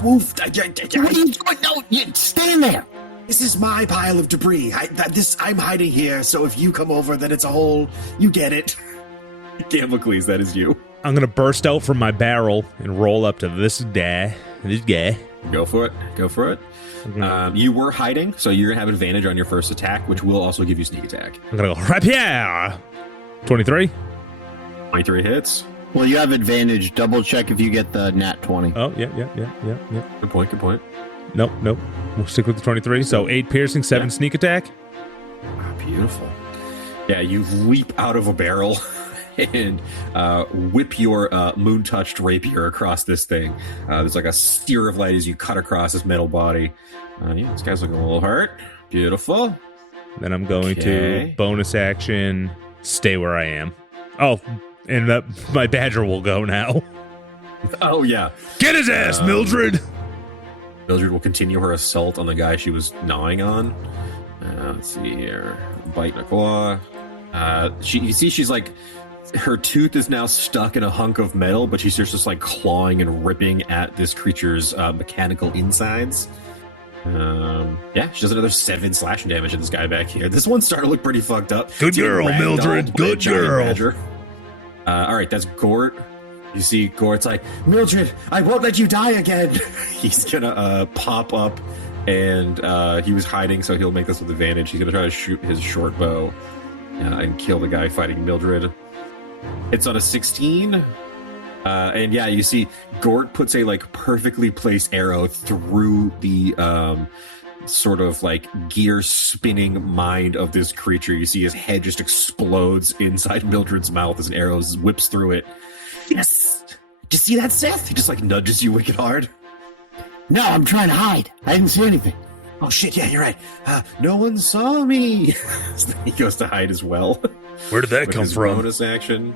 Woof! What are you doing? No, you stand there. This is my pile of debris. I'm hiding here, so if you come over, then it's a whole... You get it. Gamblecles, that is you. I'm going to burst out from my barrel and roll up to this guy. Go for it. You were hiding, so you're gonna have advantage on your first attack, which will also give you sneak attack. I'm going to go right here. 23. 23 hits. Well, you have advantage. Double check if you get the nat 20. Oh, yeah. Good point. Nope. We'll stick with the 23. So 8 piercing, 7 sneak attack. Ah, beautiful. Yeah, you leap out of a barrel and whip your moon-touched rapier across this thing. There's like a steer of light as you cut across this metal body. Yeah, this guy's looking a little hurt. Beautiful. Then I'm going Okay. to bonus action, stay where I am. Oh, and my badger will go now. Oh, yeah. Get his ass, Mildred! Mildred will continue her assault on the guy she was gnawing on. Let's see here. Bite and a claw. You see she's like... Her tooth is now stuck in a hunk of metal, but she's just like clawing and ripping at this creature's mechanical insides. Yeah, she does another 7 slashing damage to this guy back here. This one's starting to look pretty fucked up. Good It's getting girl, ragdolled Mildred. by a Good giant girl. badger. All right, that's Gort. You see Gort's like, "Mildred, I won't let you die again." He's gonna pop up, and he was hiding, so he'll make this with advantage. He's gonna try to shoot his short bow and kill the guy fighting Mildred. It's on a 16. And yeah, you see Gort puts a like perfectly placed arrow through the sort of like gear spinning mind of this creature. You see his head just explodes inside Mildred's mouth as an arrow whips through it. Yes! Did you see that, Seth? He just like nudges you wicked hard. No, I'm trying to hide. I didn't see anything. Oh shit, yeah, you're right. No one saw me. So he goes to hide as well. Where did that With come his from? Bonus action.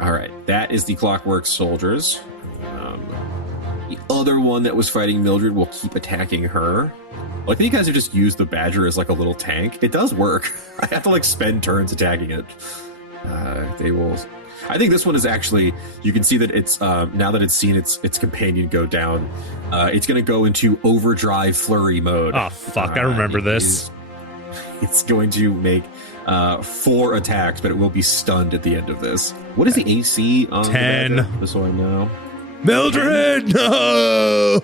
All right, that is the Clockwork Soldiers. The other one that was fighting Mildred will keep attacking her. Well, I think you guys have just used the Badger as like a little tank. It does work. I have to like spend turns attacking it. They will. I think this one is actually. You can see that it's now that it's seen its companion go down. It's going to go into overdrive flurry mode. Oh, fuck. I remember this. It's going to make 4 attacks, but it will be stunned at the end of this. What is the AC on 10. the Badger? Just so I know. Mildred, no!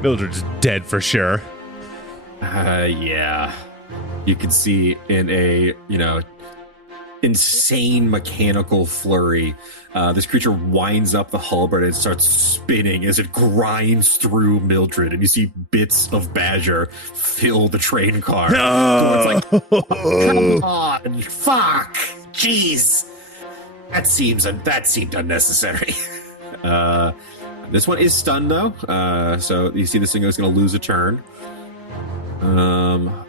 Mildred's dead for sure. Yeah. You can see in a, insane mechanical flurry, this creature winds up the halberd and starts spinning as it grinds through Mildred, and you see bits of Badger fill the train car. No! So it's like, come on, fuck, jeez. That seemed unnecessary. This one is stunned though, so you see this thing is going to lose a turn.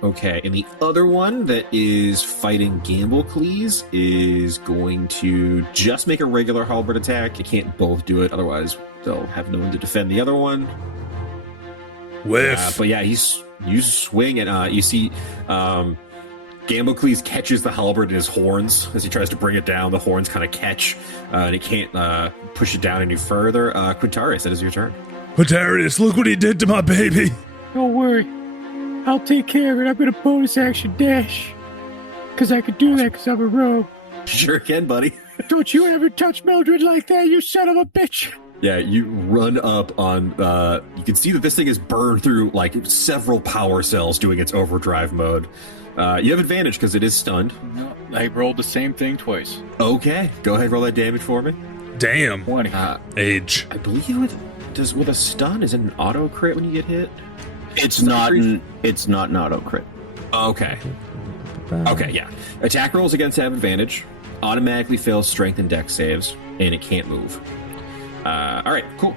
Okay, and the other one that is fighting Gamblecles is going to just make a regular halberd attack. You can't both do it, otherwise they'll have no one to defend the other one. Whiff. But yeah, you swing and you see Gamblecles catches the halberd in his horns as he tries to bring it down. The horns kind of catch, and he can't push it down any further. Quintorius, that is your turn. Quintorius, look what he did to my baby. Don't worry. I'll take care of it. I'm going to bonus action dash. Because I could do that because I'm a rogue. Sure can, buddy. Don't you ever touch Mildred like that, you son of a bitch. Yeah, you run up on, you can see that this thing is burned through, like, several power cells doing its overdrive mode. You have advantage because it is stunned. No, I rolled the same thing twice. Okay, go ahead, roll that damage for me. Damn. 20. Age. I believe with a stun, is it an auto crit when you get hit? It's not an auto crit. Okay. Okay, yeah. Attack rolls against have advantage, automatically fails strength and dex saves, and it can't move. All right, cool.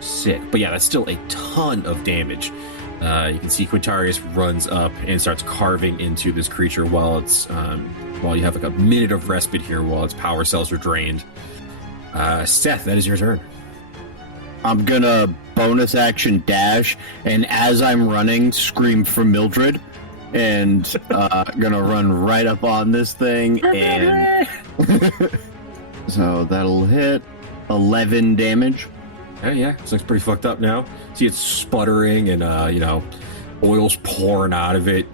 Sick. But yeah, that's still a ton of damage. You can see Quintorius runs up and starts carving into this creature while it's while you have like a minute of respite here while its power cells are drained. Seth, that is your turn. I'm gonna bonus action dash, and as I'm running, scream for Mildred, and gonna run right up on this thing, and so that'll hit 11 damage. Oh yeah, this looks pretty fucked up now. See it's sputtering and oil's pouring out of it.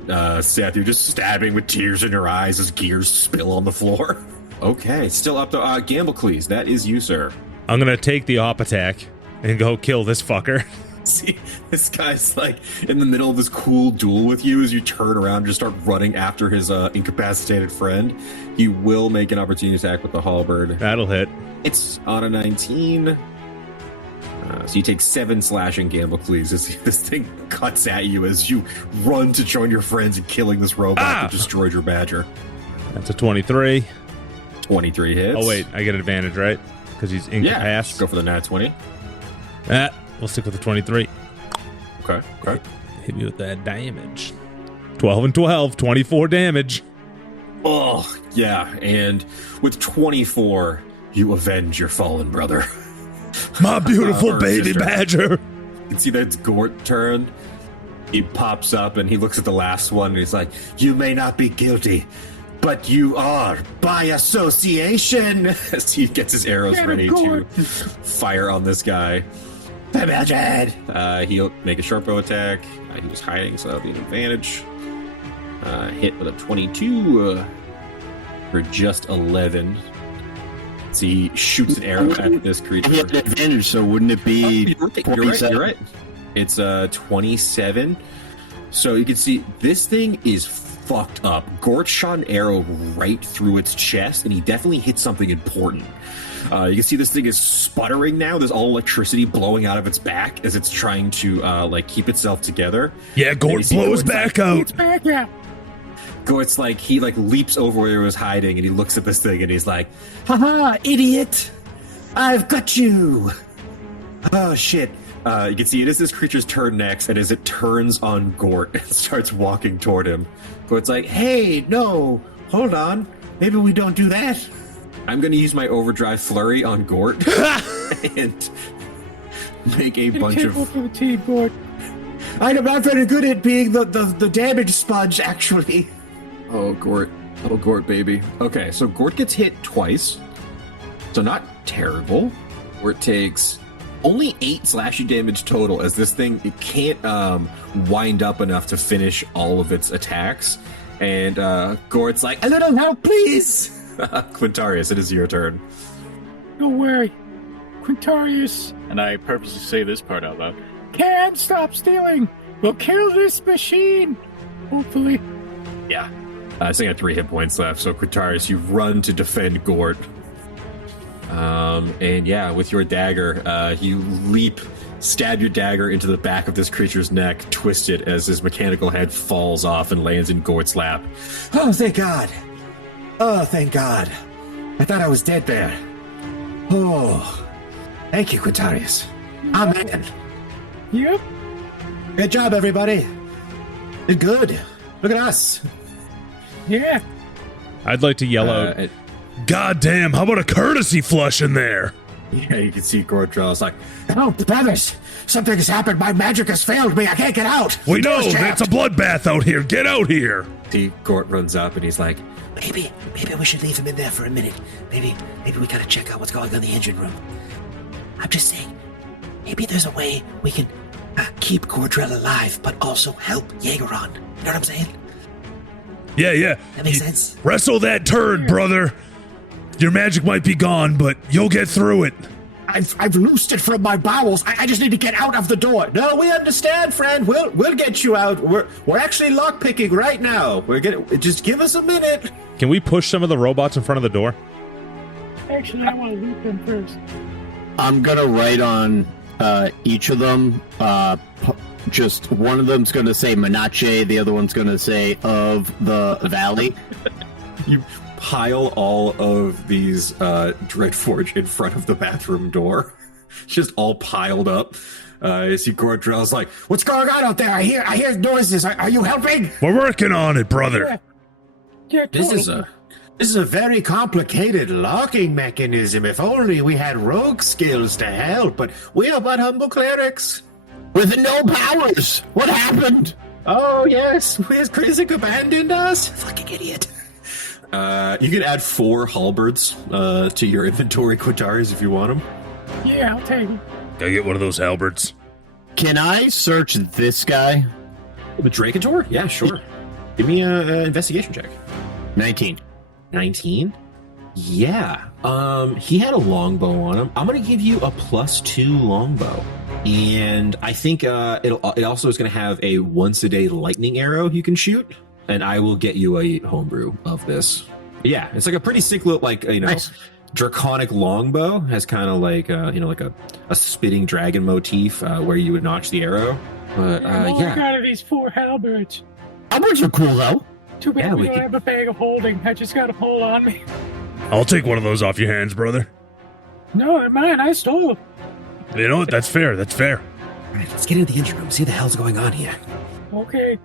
Seth, you're just stabbing with tears in your eyes as gears spill on the floor. Okay, still up to Gamblecles. That is you, sir. I'm gonna take the op attack and go kill this fucker. See, this guy's like in the middle of this cool duel with you as you turn around and just start running after his incapacitated friend. He will make an opportunity attack with the halberd. That'll hit. It's on a 19. So you take 7 slashing, Gamblecles, as this thing cuts at you as you run to join your friends in killing this robot that destroyed your badger. That's a 23. 23 hits. Oh, wait, I get advantage, right? Because he's incapacitated. Yeah, just go for the nat 20. We'll stick with the 23. Okay. Hit me with that damage. 12 and 12, 24 damage. Oh, yeah, and with 24, you avenge your fallen brother. My beautiful baby badger. You can see that's Gort turn. He pops up and he looks at the last one and he's like, "You may not be guilty, but you are by association." As he gets his arrows ready to fire on this guy. He'll make a short bow attack. He was hiding, so that'll be an advantage. Hit with a 22 for just 11. So he shoots an arrow at this creature. He had an advantage, so wouldn't it be? You're right. It's 27. So you can see this thing is fucked up. Gort shot an arrow right through its chest, and he definitely hit something important. You can see this thing is sputtering now. There's all electricity blowing out of its back as it's trying to keep itself together. Yeah, Gort blows back out. It's back out. Gort's he leaps over where he was hiding and he looks at this thing and he's like, "Haha, idiot! I've got you!" Oh shit. You can see it is this creature's turn next, and as it turns on Gort and starts walking toward him, Gort's like, "Hey, no, hold on. Maybe we don't do that." I'm gonna use my overdrive flurry on Gort and make a bunch of for the team, Gort. I'm not very good at being the damage sponge, actually. Oh, Gort, baby. Okay, so Gort gets hit twice. So not terrible. Gort takes only 8 slashing damage total, as this thing, it can't wind up enough to finish all of its attacks. And Gort's like, "A little help, please!" Quintorius, it is your turn. Don't worry. Quintorius, and I purposely say this part out loud, can't stop stealing. We'll kill this machine. Hopefully. Yeah. I think I have 3 hit points left, so Quintorius, you run to defend Gort. And yeah, with your dagger, you leap, stab your dagger into the back of this creature's neck, twist it as his mechanical head falls off and lands in Gort's lap. "Oh, thank God. Oh, thank God. I thought I was dead there. Oh, thank you, Quintorius. Amen." Yep. Good job, everybody. Did good. Look at us. Yeah. I'd like to yell out, "God damn, how about a courtesy flush in there?" Yeah, you can see Gort draws like, "Oh, brothers, something has happened. My magic has failed me. I can't get out." We know, that's a bloodbath out here. Get out here. See, Gort runs up and he's like, Maybe we should leave him in there for a minute. Maybe we gotta check out what's going on in the engine room. I'm just saying, maybe there's a way we can keep Cordrell alive, but also help Jaegeron. You know what I'm saying? Yeah. That makes sense. Wrestle that turd, brother. Your magic might be gone, but you'll get through it. I've loosed it from my bowels. I just need to get out of the door. No, we understand, friend. We'll get you out. We're actually lockpicking right now. Just give us a minute. Can we push some of the robots in front of the door? Actually, I want to loot them first. I'm gonna write on each of them just one of them's going to say Menache, the other one's going to say of the valley. You pile all of these Dreadforge in front of the bathroom door. It's just all piled up. You see Gordrell's like, "What's going on out there? I hear noises. Are you helping?" We're working on it, brother. Yeah, This is a very complicated locking mechanism. If only we had rogue skills to help, but we are but humble clerics. With no powers! What happened? Oh, yes. Has Krizik abandoned us? Fucking idiot. You can add 4 halberds to your inventory, Quintorius, if you want them. Yeah, I'll take it. Can I get one of those halberds? Can I search this guy? The Dracator? Yeah, sure. Give me an investigation check. 19. 19? Yeah. He had a longbow on him. I'm going to give you a +2 longbow. And I think it also is going to have a once-a-day lightning arrow you can shoot. And I will get you a homebrew of this. Yeah, it's like a pretty sick look, like, Nice. Draconic longbow has kind of like, like a spitting dragon motif where you would notch the arrow. But, I'm all out of these 4 halberds. Halberds are cool, though. Too bad Yeah, we we don't could- have a bag of holding. I just got a pole on me. I'll take one of those off your hands, brother. No, they're mine. I stole them. You know what? That's fair. That's fair. All right, let's get into the engine room. See what the hell's going on here. Okay.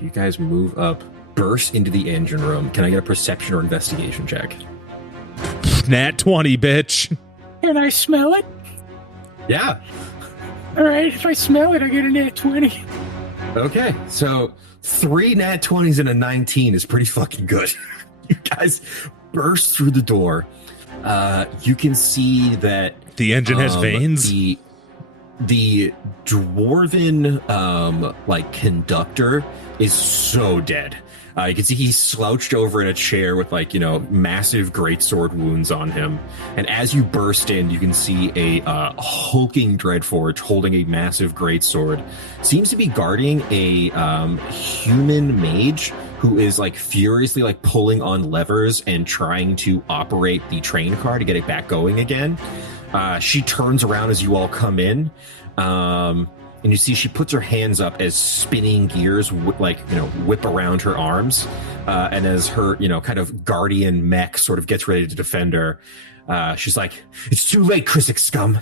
You guys move up, burst into the engine room. Can I get a perception or investigation check? Nat 20, bitch. Can I smell it? Yeah. All right, if I smell it, I get a nat 20. Okay, so 3 nat 20s and a 19 is pretty fucking good. You guys burst through the door. You can see that The engine has veins. The dwarven conductor is so dead. You can see he's slouched over in a chair with massive greatsword wounds on him. And as you burst in, you can see a hulking Dreadforge holding a massive greatsword. Seems to be guarding a human mage who is furiously pulling on levers and trying to operate the train car to get it back going again. She turns around as you all come in. And you see she puts her hands up as spinning gears whip around her arms. And as her, kind of guardian mech sort of gets ready to defend her, she's like, "It's too late, Krizik scum.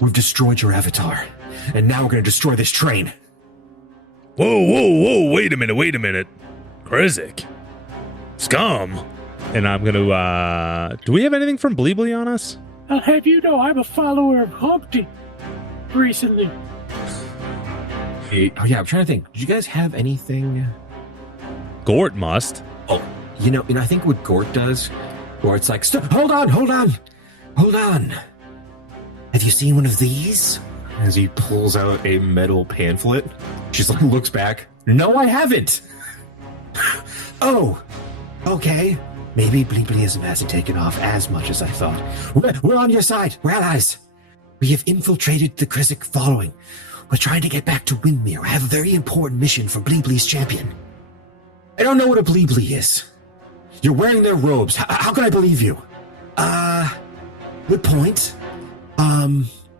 We've destroyed your avatar. And now we're going to destroy this train." Whoa, wait a minute. Krizik. Scum. And I'm going to, do we have anything from Bleebly on us? I'll have you know I'm a follower of Humpty. Recently. Oh yeah, I'm trying to think. Did you guys have anything? Gort must. Oh, I think what Gort does, or it's like, "Stop! Hold on! Have you seen one of these?" As he pulls out a metal pamphlet, she's looks back. "No, I haven't." "Oh, okay. Maybe Bleeblyism hasn't taken off as much as I thought. We're on your side. We're allies. We have infiltrated the Krizik following. We're trying to get back to Windmere. I have a very important mission for Bleebly's champion." "I don't know what a Bleebly is. You're wearing their robes. How can I believe you?" Good point.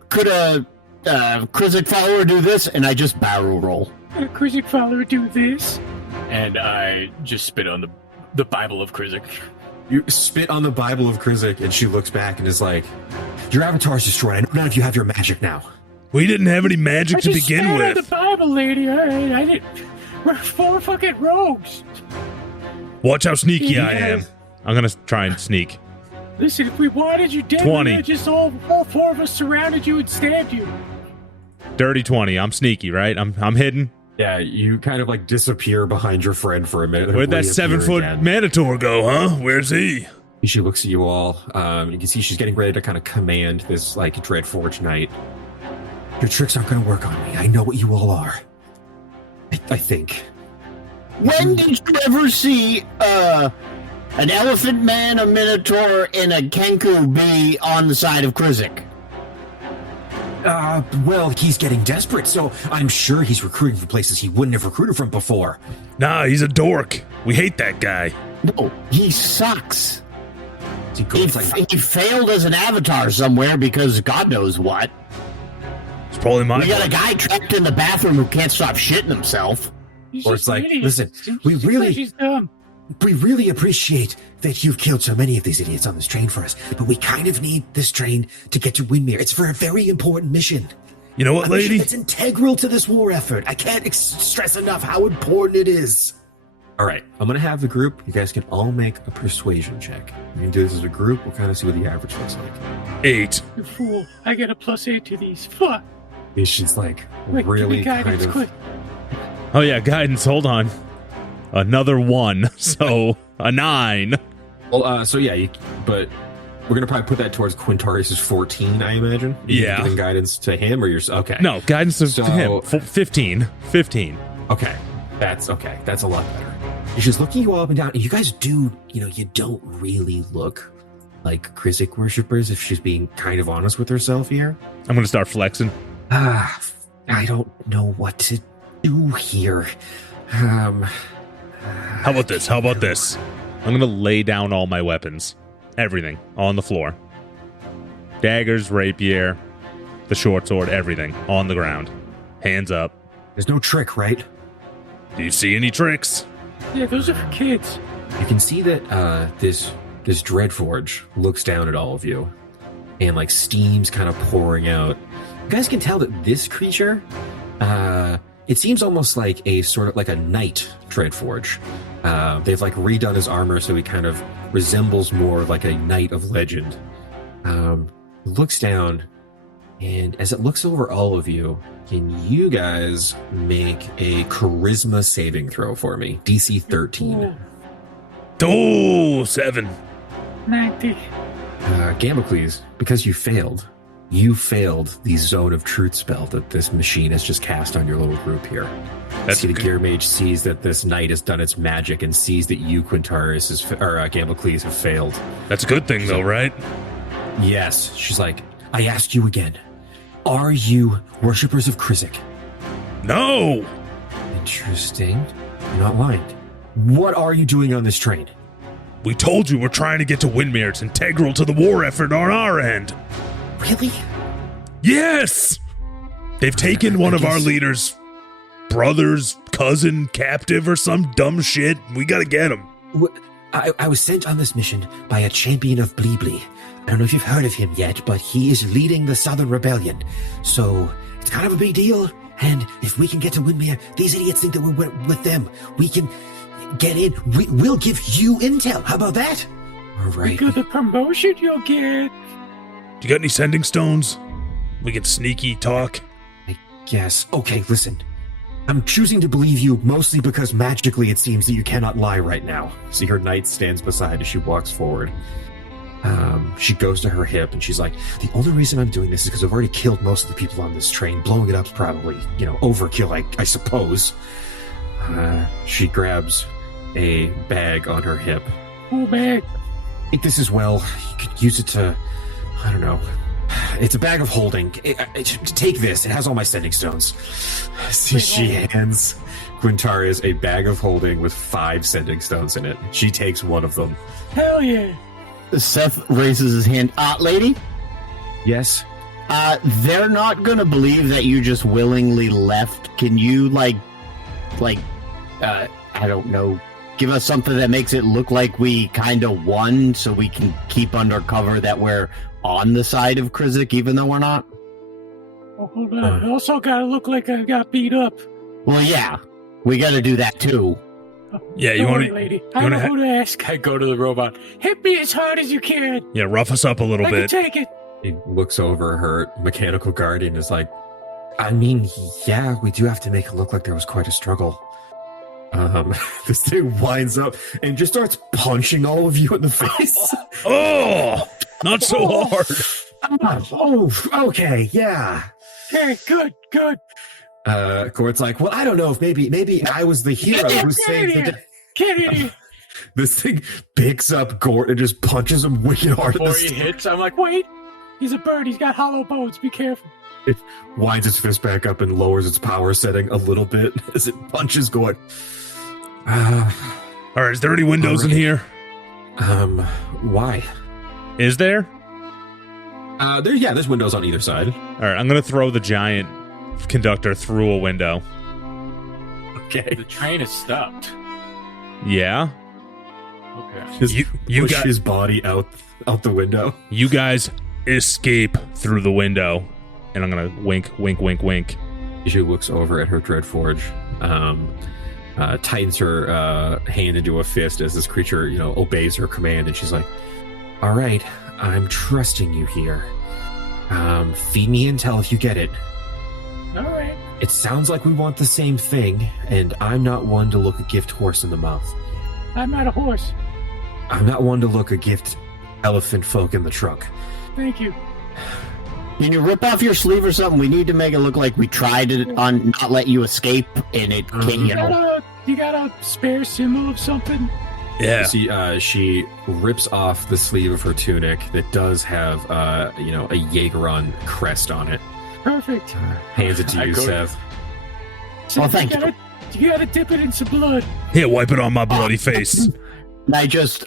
Could a Krizik follower do this? And I just barrel roll. A Krizik follower do this? And I just spit on the Bible of Krizik. You spit on the Bible of Krizik, and she looks back and is like, "Your avatar's destroyed. I know none of you have your magic now." We didn't have any magic to begin I with. just spat on the Bible, lady. All right, I didn't. We're 4 fucking rogues. Watch how sneaky I am. I'm going to try and sneak. Listen, if we wanted you dead, 20. we would just all 4 of us surrounded you and stabbed you. Dirty 20. I'm sneaky, right? I'm hidden. Yeah, you kind of disappear behind your friend for a minute. and Where'd that reappear 7-foot again. Manitor go, huh? Where's he? She looks at you all. You can see she's getting ready to kind of command this Dreadforge knight. "Your tricks aren't going to work on me. I know what you all are. I think." When did you ever see an elephant man, a minotaur, and a kenku be on the side of Krizik? Well, he's getting desperate, so I'm sure he's recruiting from places he wouldn't have recruited from before. Nah, he's a dork. We hate that guy. No, he sucks. He He failed as an avatar somewhere because God knows what. It's probably my We got fault. a guy trapped in the bathroom who can't stop shitting himself. Or it's like, listen, we She's dumb. We really appreciate that you've killed so many of these idiots on this train for us, but we kind of need this train to get to Windmere. It's for a very important mission. You know what, A mission lady? that's integral to this war effort. I can't stress enough how important it is. All right, I'm going to have the group. You guys can all make a persuasion check. You can do this as a group. We'll kind of see what the average looks like. 8. You fool. I get a +8 to these. Fuck. She's like Quick, really give me guidance, kind of. quick. Oh, yeah, guidance. Hold on. Another 1. So, a 9. Well, so yeah, but we're gonna probably put that towards Quintorius's 14, I imagine. Yeah. Giving guidance to him, or you're okay. No, guidance to So- him. 15. 15. Okay, that's okay. That's a lot better. She's looking you all up and down, and you guys do, you don't really look like Krizik worshippers if she's being kind of honest with herself here. I'm going to start flexing. I don't know what to do here. How about this? How about this? I'm going to lay down all my weapons. Everything. On the floor. Daggers, rapier, the short sword, everything. On the ground. Hands up. There's no trick, right? Do you see any tricks? Yeah, those are for kids. You can see that this Dreadforge looks down at all of you, and like steam's kind of pouring out. You guys can tell that this creature, it seems almost like a sort of like a knight Dreadforge. They've like redone his armor so he kind of resembles more like a knight of legend. Looks down, and as it looks over all of you, can you guys make a charisma saving throw for me? DC 13. Oh, 7. 90. Gamblecles, because you failed the zone of truth spell that this machine has just cast on your little group here. That's See, the good. Gear Mage sees that this knight has done its magic and sees that you, Quintorius, Gamblecles, have failed. That's a good thing, though, right? Yes. She's like, I asked you again. Are you worshippers of Krizik? No! interesting. You're not lying. What are you doing on this train? We told you we're trying to get to Windmere. It's integral to the war effort on our end. Really? Yes! They've taken one of our leaders' brother's cousin captive or some dumb shit. We gotta get him. I was sent on this mission by a champion of Bleebly. I don't know if you've heard of him yet, but he is leading the Southern Rebellion. So it's kind of a big deal. And if we can get to Windmere, these idiots think that we're with them. We can get in. We'll give you intel. How about that? All right. Look at the promotion you'll get. Do you got any sending stones? We can sneaky talk. Yes. Okay, listen. I'm choosing to believe you mostly because magically it seems that you cannot lie right now. See, her knight stands beside as she walks forward. She goes to her hip and she's like, The only reason I'm doing this is because I've already killed most of the people on this train. Blowing it up's probably, overkill, I suppose. she grabs a bag on her hip. Oh, bag. I think this is, well, you could use it to, I don't know. It's a bag of holding. Take this. It has all my sending stones. See, she hands Quintorius a bag of holding with 5 sending stones in it. She takes one of them. Hell yeah. Seth raises his hand. Lady? Yes? They're not gonna believe that you just willingly left. Can you, I don't know, give us something that makes it look like we kind of won so we can keep undercover that we're on the side of Krizik even though we're not? Oh, hold on. Also gotta look like I got beat up. Well, yeah. We gotta do that, too. Yeah, you Don't want worry, to... lady. I know who to ask. I go to the robot. Hit me as hard as you can. Yeah, rough us up a little I can bit. take it. He looks over her mechanical guardian and is like, I mean, yeah, we do have to make it look like there was quite a struggle. this thing winds up and just starts punching all of you in the face. Oh! Not so hard. Okay, yeah. Okay, good. Gort's like, well, I don't know if maybe I was the hero who saved the day. Get in here. This thing picks up Gort and just punches him wicked hard in the Before he stomach. hits, I'm like, Wait. He's a bird. He's got hollow bones. Be careful. It winds its fist back up and lowers its power setting a little bit as it punches Gort. All right, is there any windows in here? Why? Is there? There's windows on either side. All right, I'm going to throw the giant conductor through a window. Okay. The train is stopped. Yeah? Okay. Just You push got his body out the window. You guys escape through the window. And I'm going to wink, wink, wink, wink. She looks over at her Dreadforge, tightens her hand into a fist as this creature, obeys her command, and she's like, "All right, I'm trusting you here. Feed me intel if you get it. All right. It sounds like we want the same thing, and I'm not one to look a gift horse in the mouth. I'm not a horse. I'm not one to look a gift elephant folk in the trunk." Thank you. Can you rip off your sleeve or something? We need to make it look like we tried to not let you escape, and it can't, You got a spare symbol of something? Yeah. See, she rips off the sleeve of her tunic that does have, a Jaegeron crest on it. Perfect. Hands it to I you, go- Seth. Well, thank you. You gotta dip it in some blood. Here, wipe it on my bloody face. I just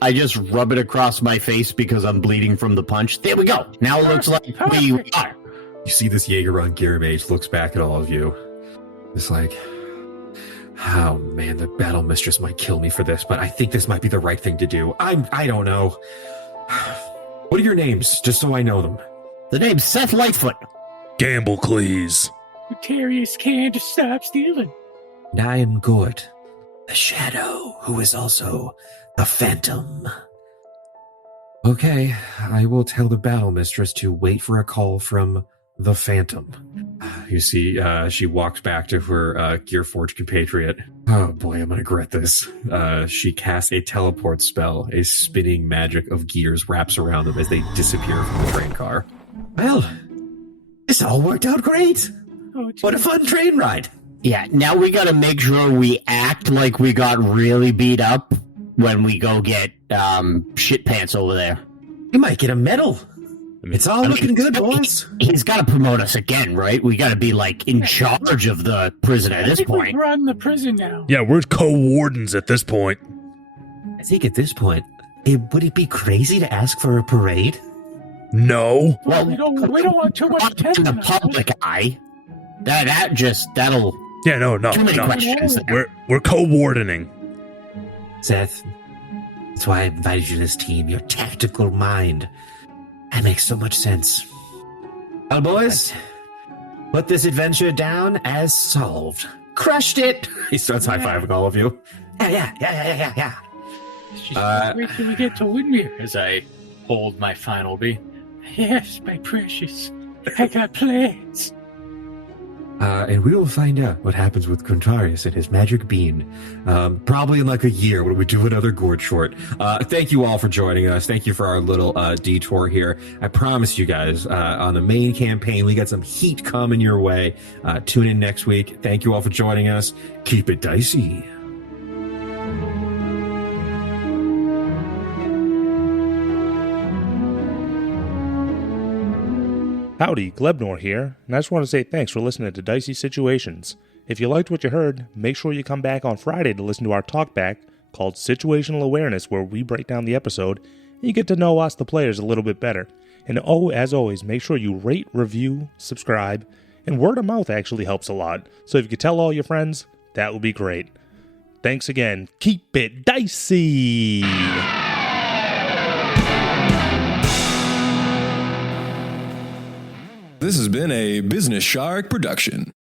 rub it across my face because I'm bleeding from the punch. There we go. Now it looks like we are. You see this Jaegeron gear mage looks back at all of you. It's like, oh man, the battle mistress might kill me for this, but I think this might be the right thing to do. I don't know. What are your names, just so I know them? The name's Seth Lightfoot. Gamblecles. Quintorius can't stop stealing. And I am Gort. The Shadow, who is also the Phantom. Okay, I will tell the battle mistress to wait for a call from the Phantom. You see, she walks back to her Gearforge compatriot. Oh boy, I'm gonna regret this. She casts a teleport spell. A spinning magic of gears wraps around them as they disappear from the train car. Well, this all worked out great. Oh, What a fun train ride. Yeah, now we gotta make sure we act like we got really beat up when we go get shit pants over there. You might get a medal. It's all looking good, boys. He's gotta promote us again, right? We gotta be like in charge of the prison at this I think point. we run the prison now. Yeah, we're co-wardens at this point. I think at this point, would it be crazy to ask for a parade? No. Well, we don't want too much in attention. the on us. public eye. That'll Yeah, no. too many no. questions. We're co-wardening. Seth, that's why I invited you to this team. Your tactical mind. That makes so much sense. Well, boys, put this adventure down as solved. Crushed it! He starts high-fiving all of you. Yeah. Wait till we get to Windmere. As I hold my final B. Yes, my precious. I got plans. And we will find out what happens with Quintorius and his magic bean. Probably in like a year when we do another Gort short. Thank you all for joining us. Thank you for our little detour here. I promise you guys, on the main campaign, we got some heat coming your way. Tune in next week. Thank you all for joining us. Keep it dicey. Howdy, Glebnor here, and I just want to say thanks for listening to Dicey Situations. If you liked what you heard, make sure you come back on Friday to listen to our talkback called Situational Awareness, where we break down the episode and you get to know us, the players, a little bit better. And as always, make sure you rate, review, subscribe, and word of mouth actually helps a lot. So if you could tell all your friends, that would be great. Thanks again. Keep it dicey! This has been a Business Shark production.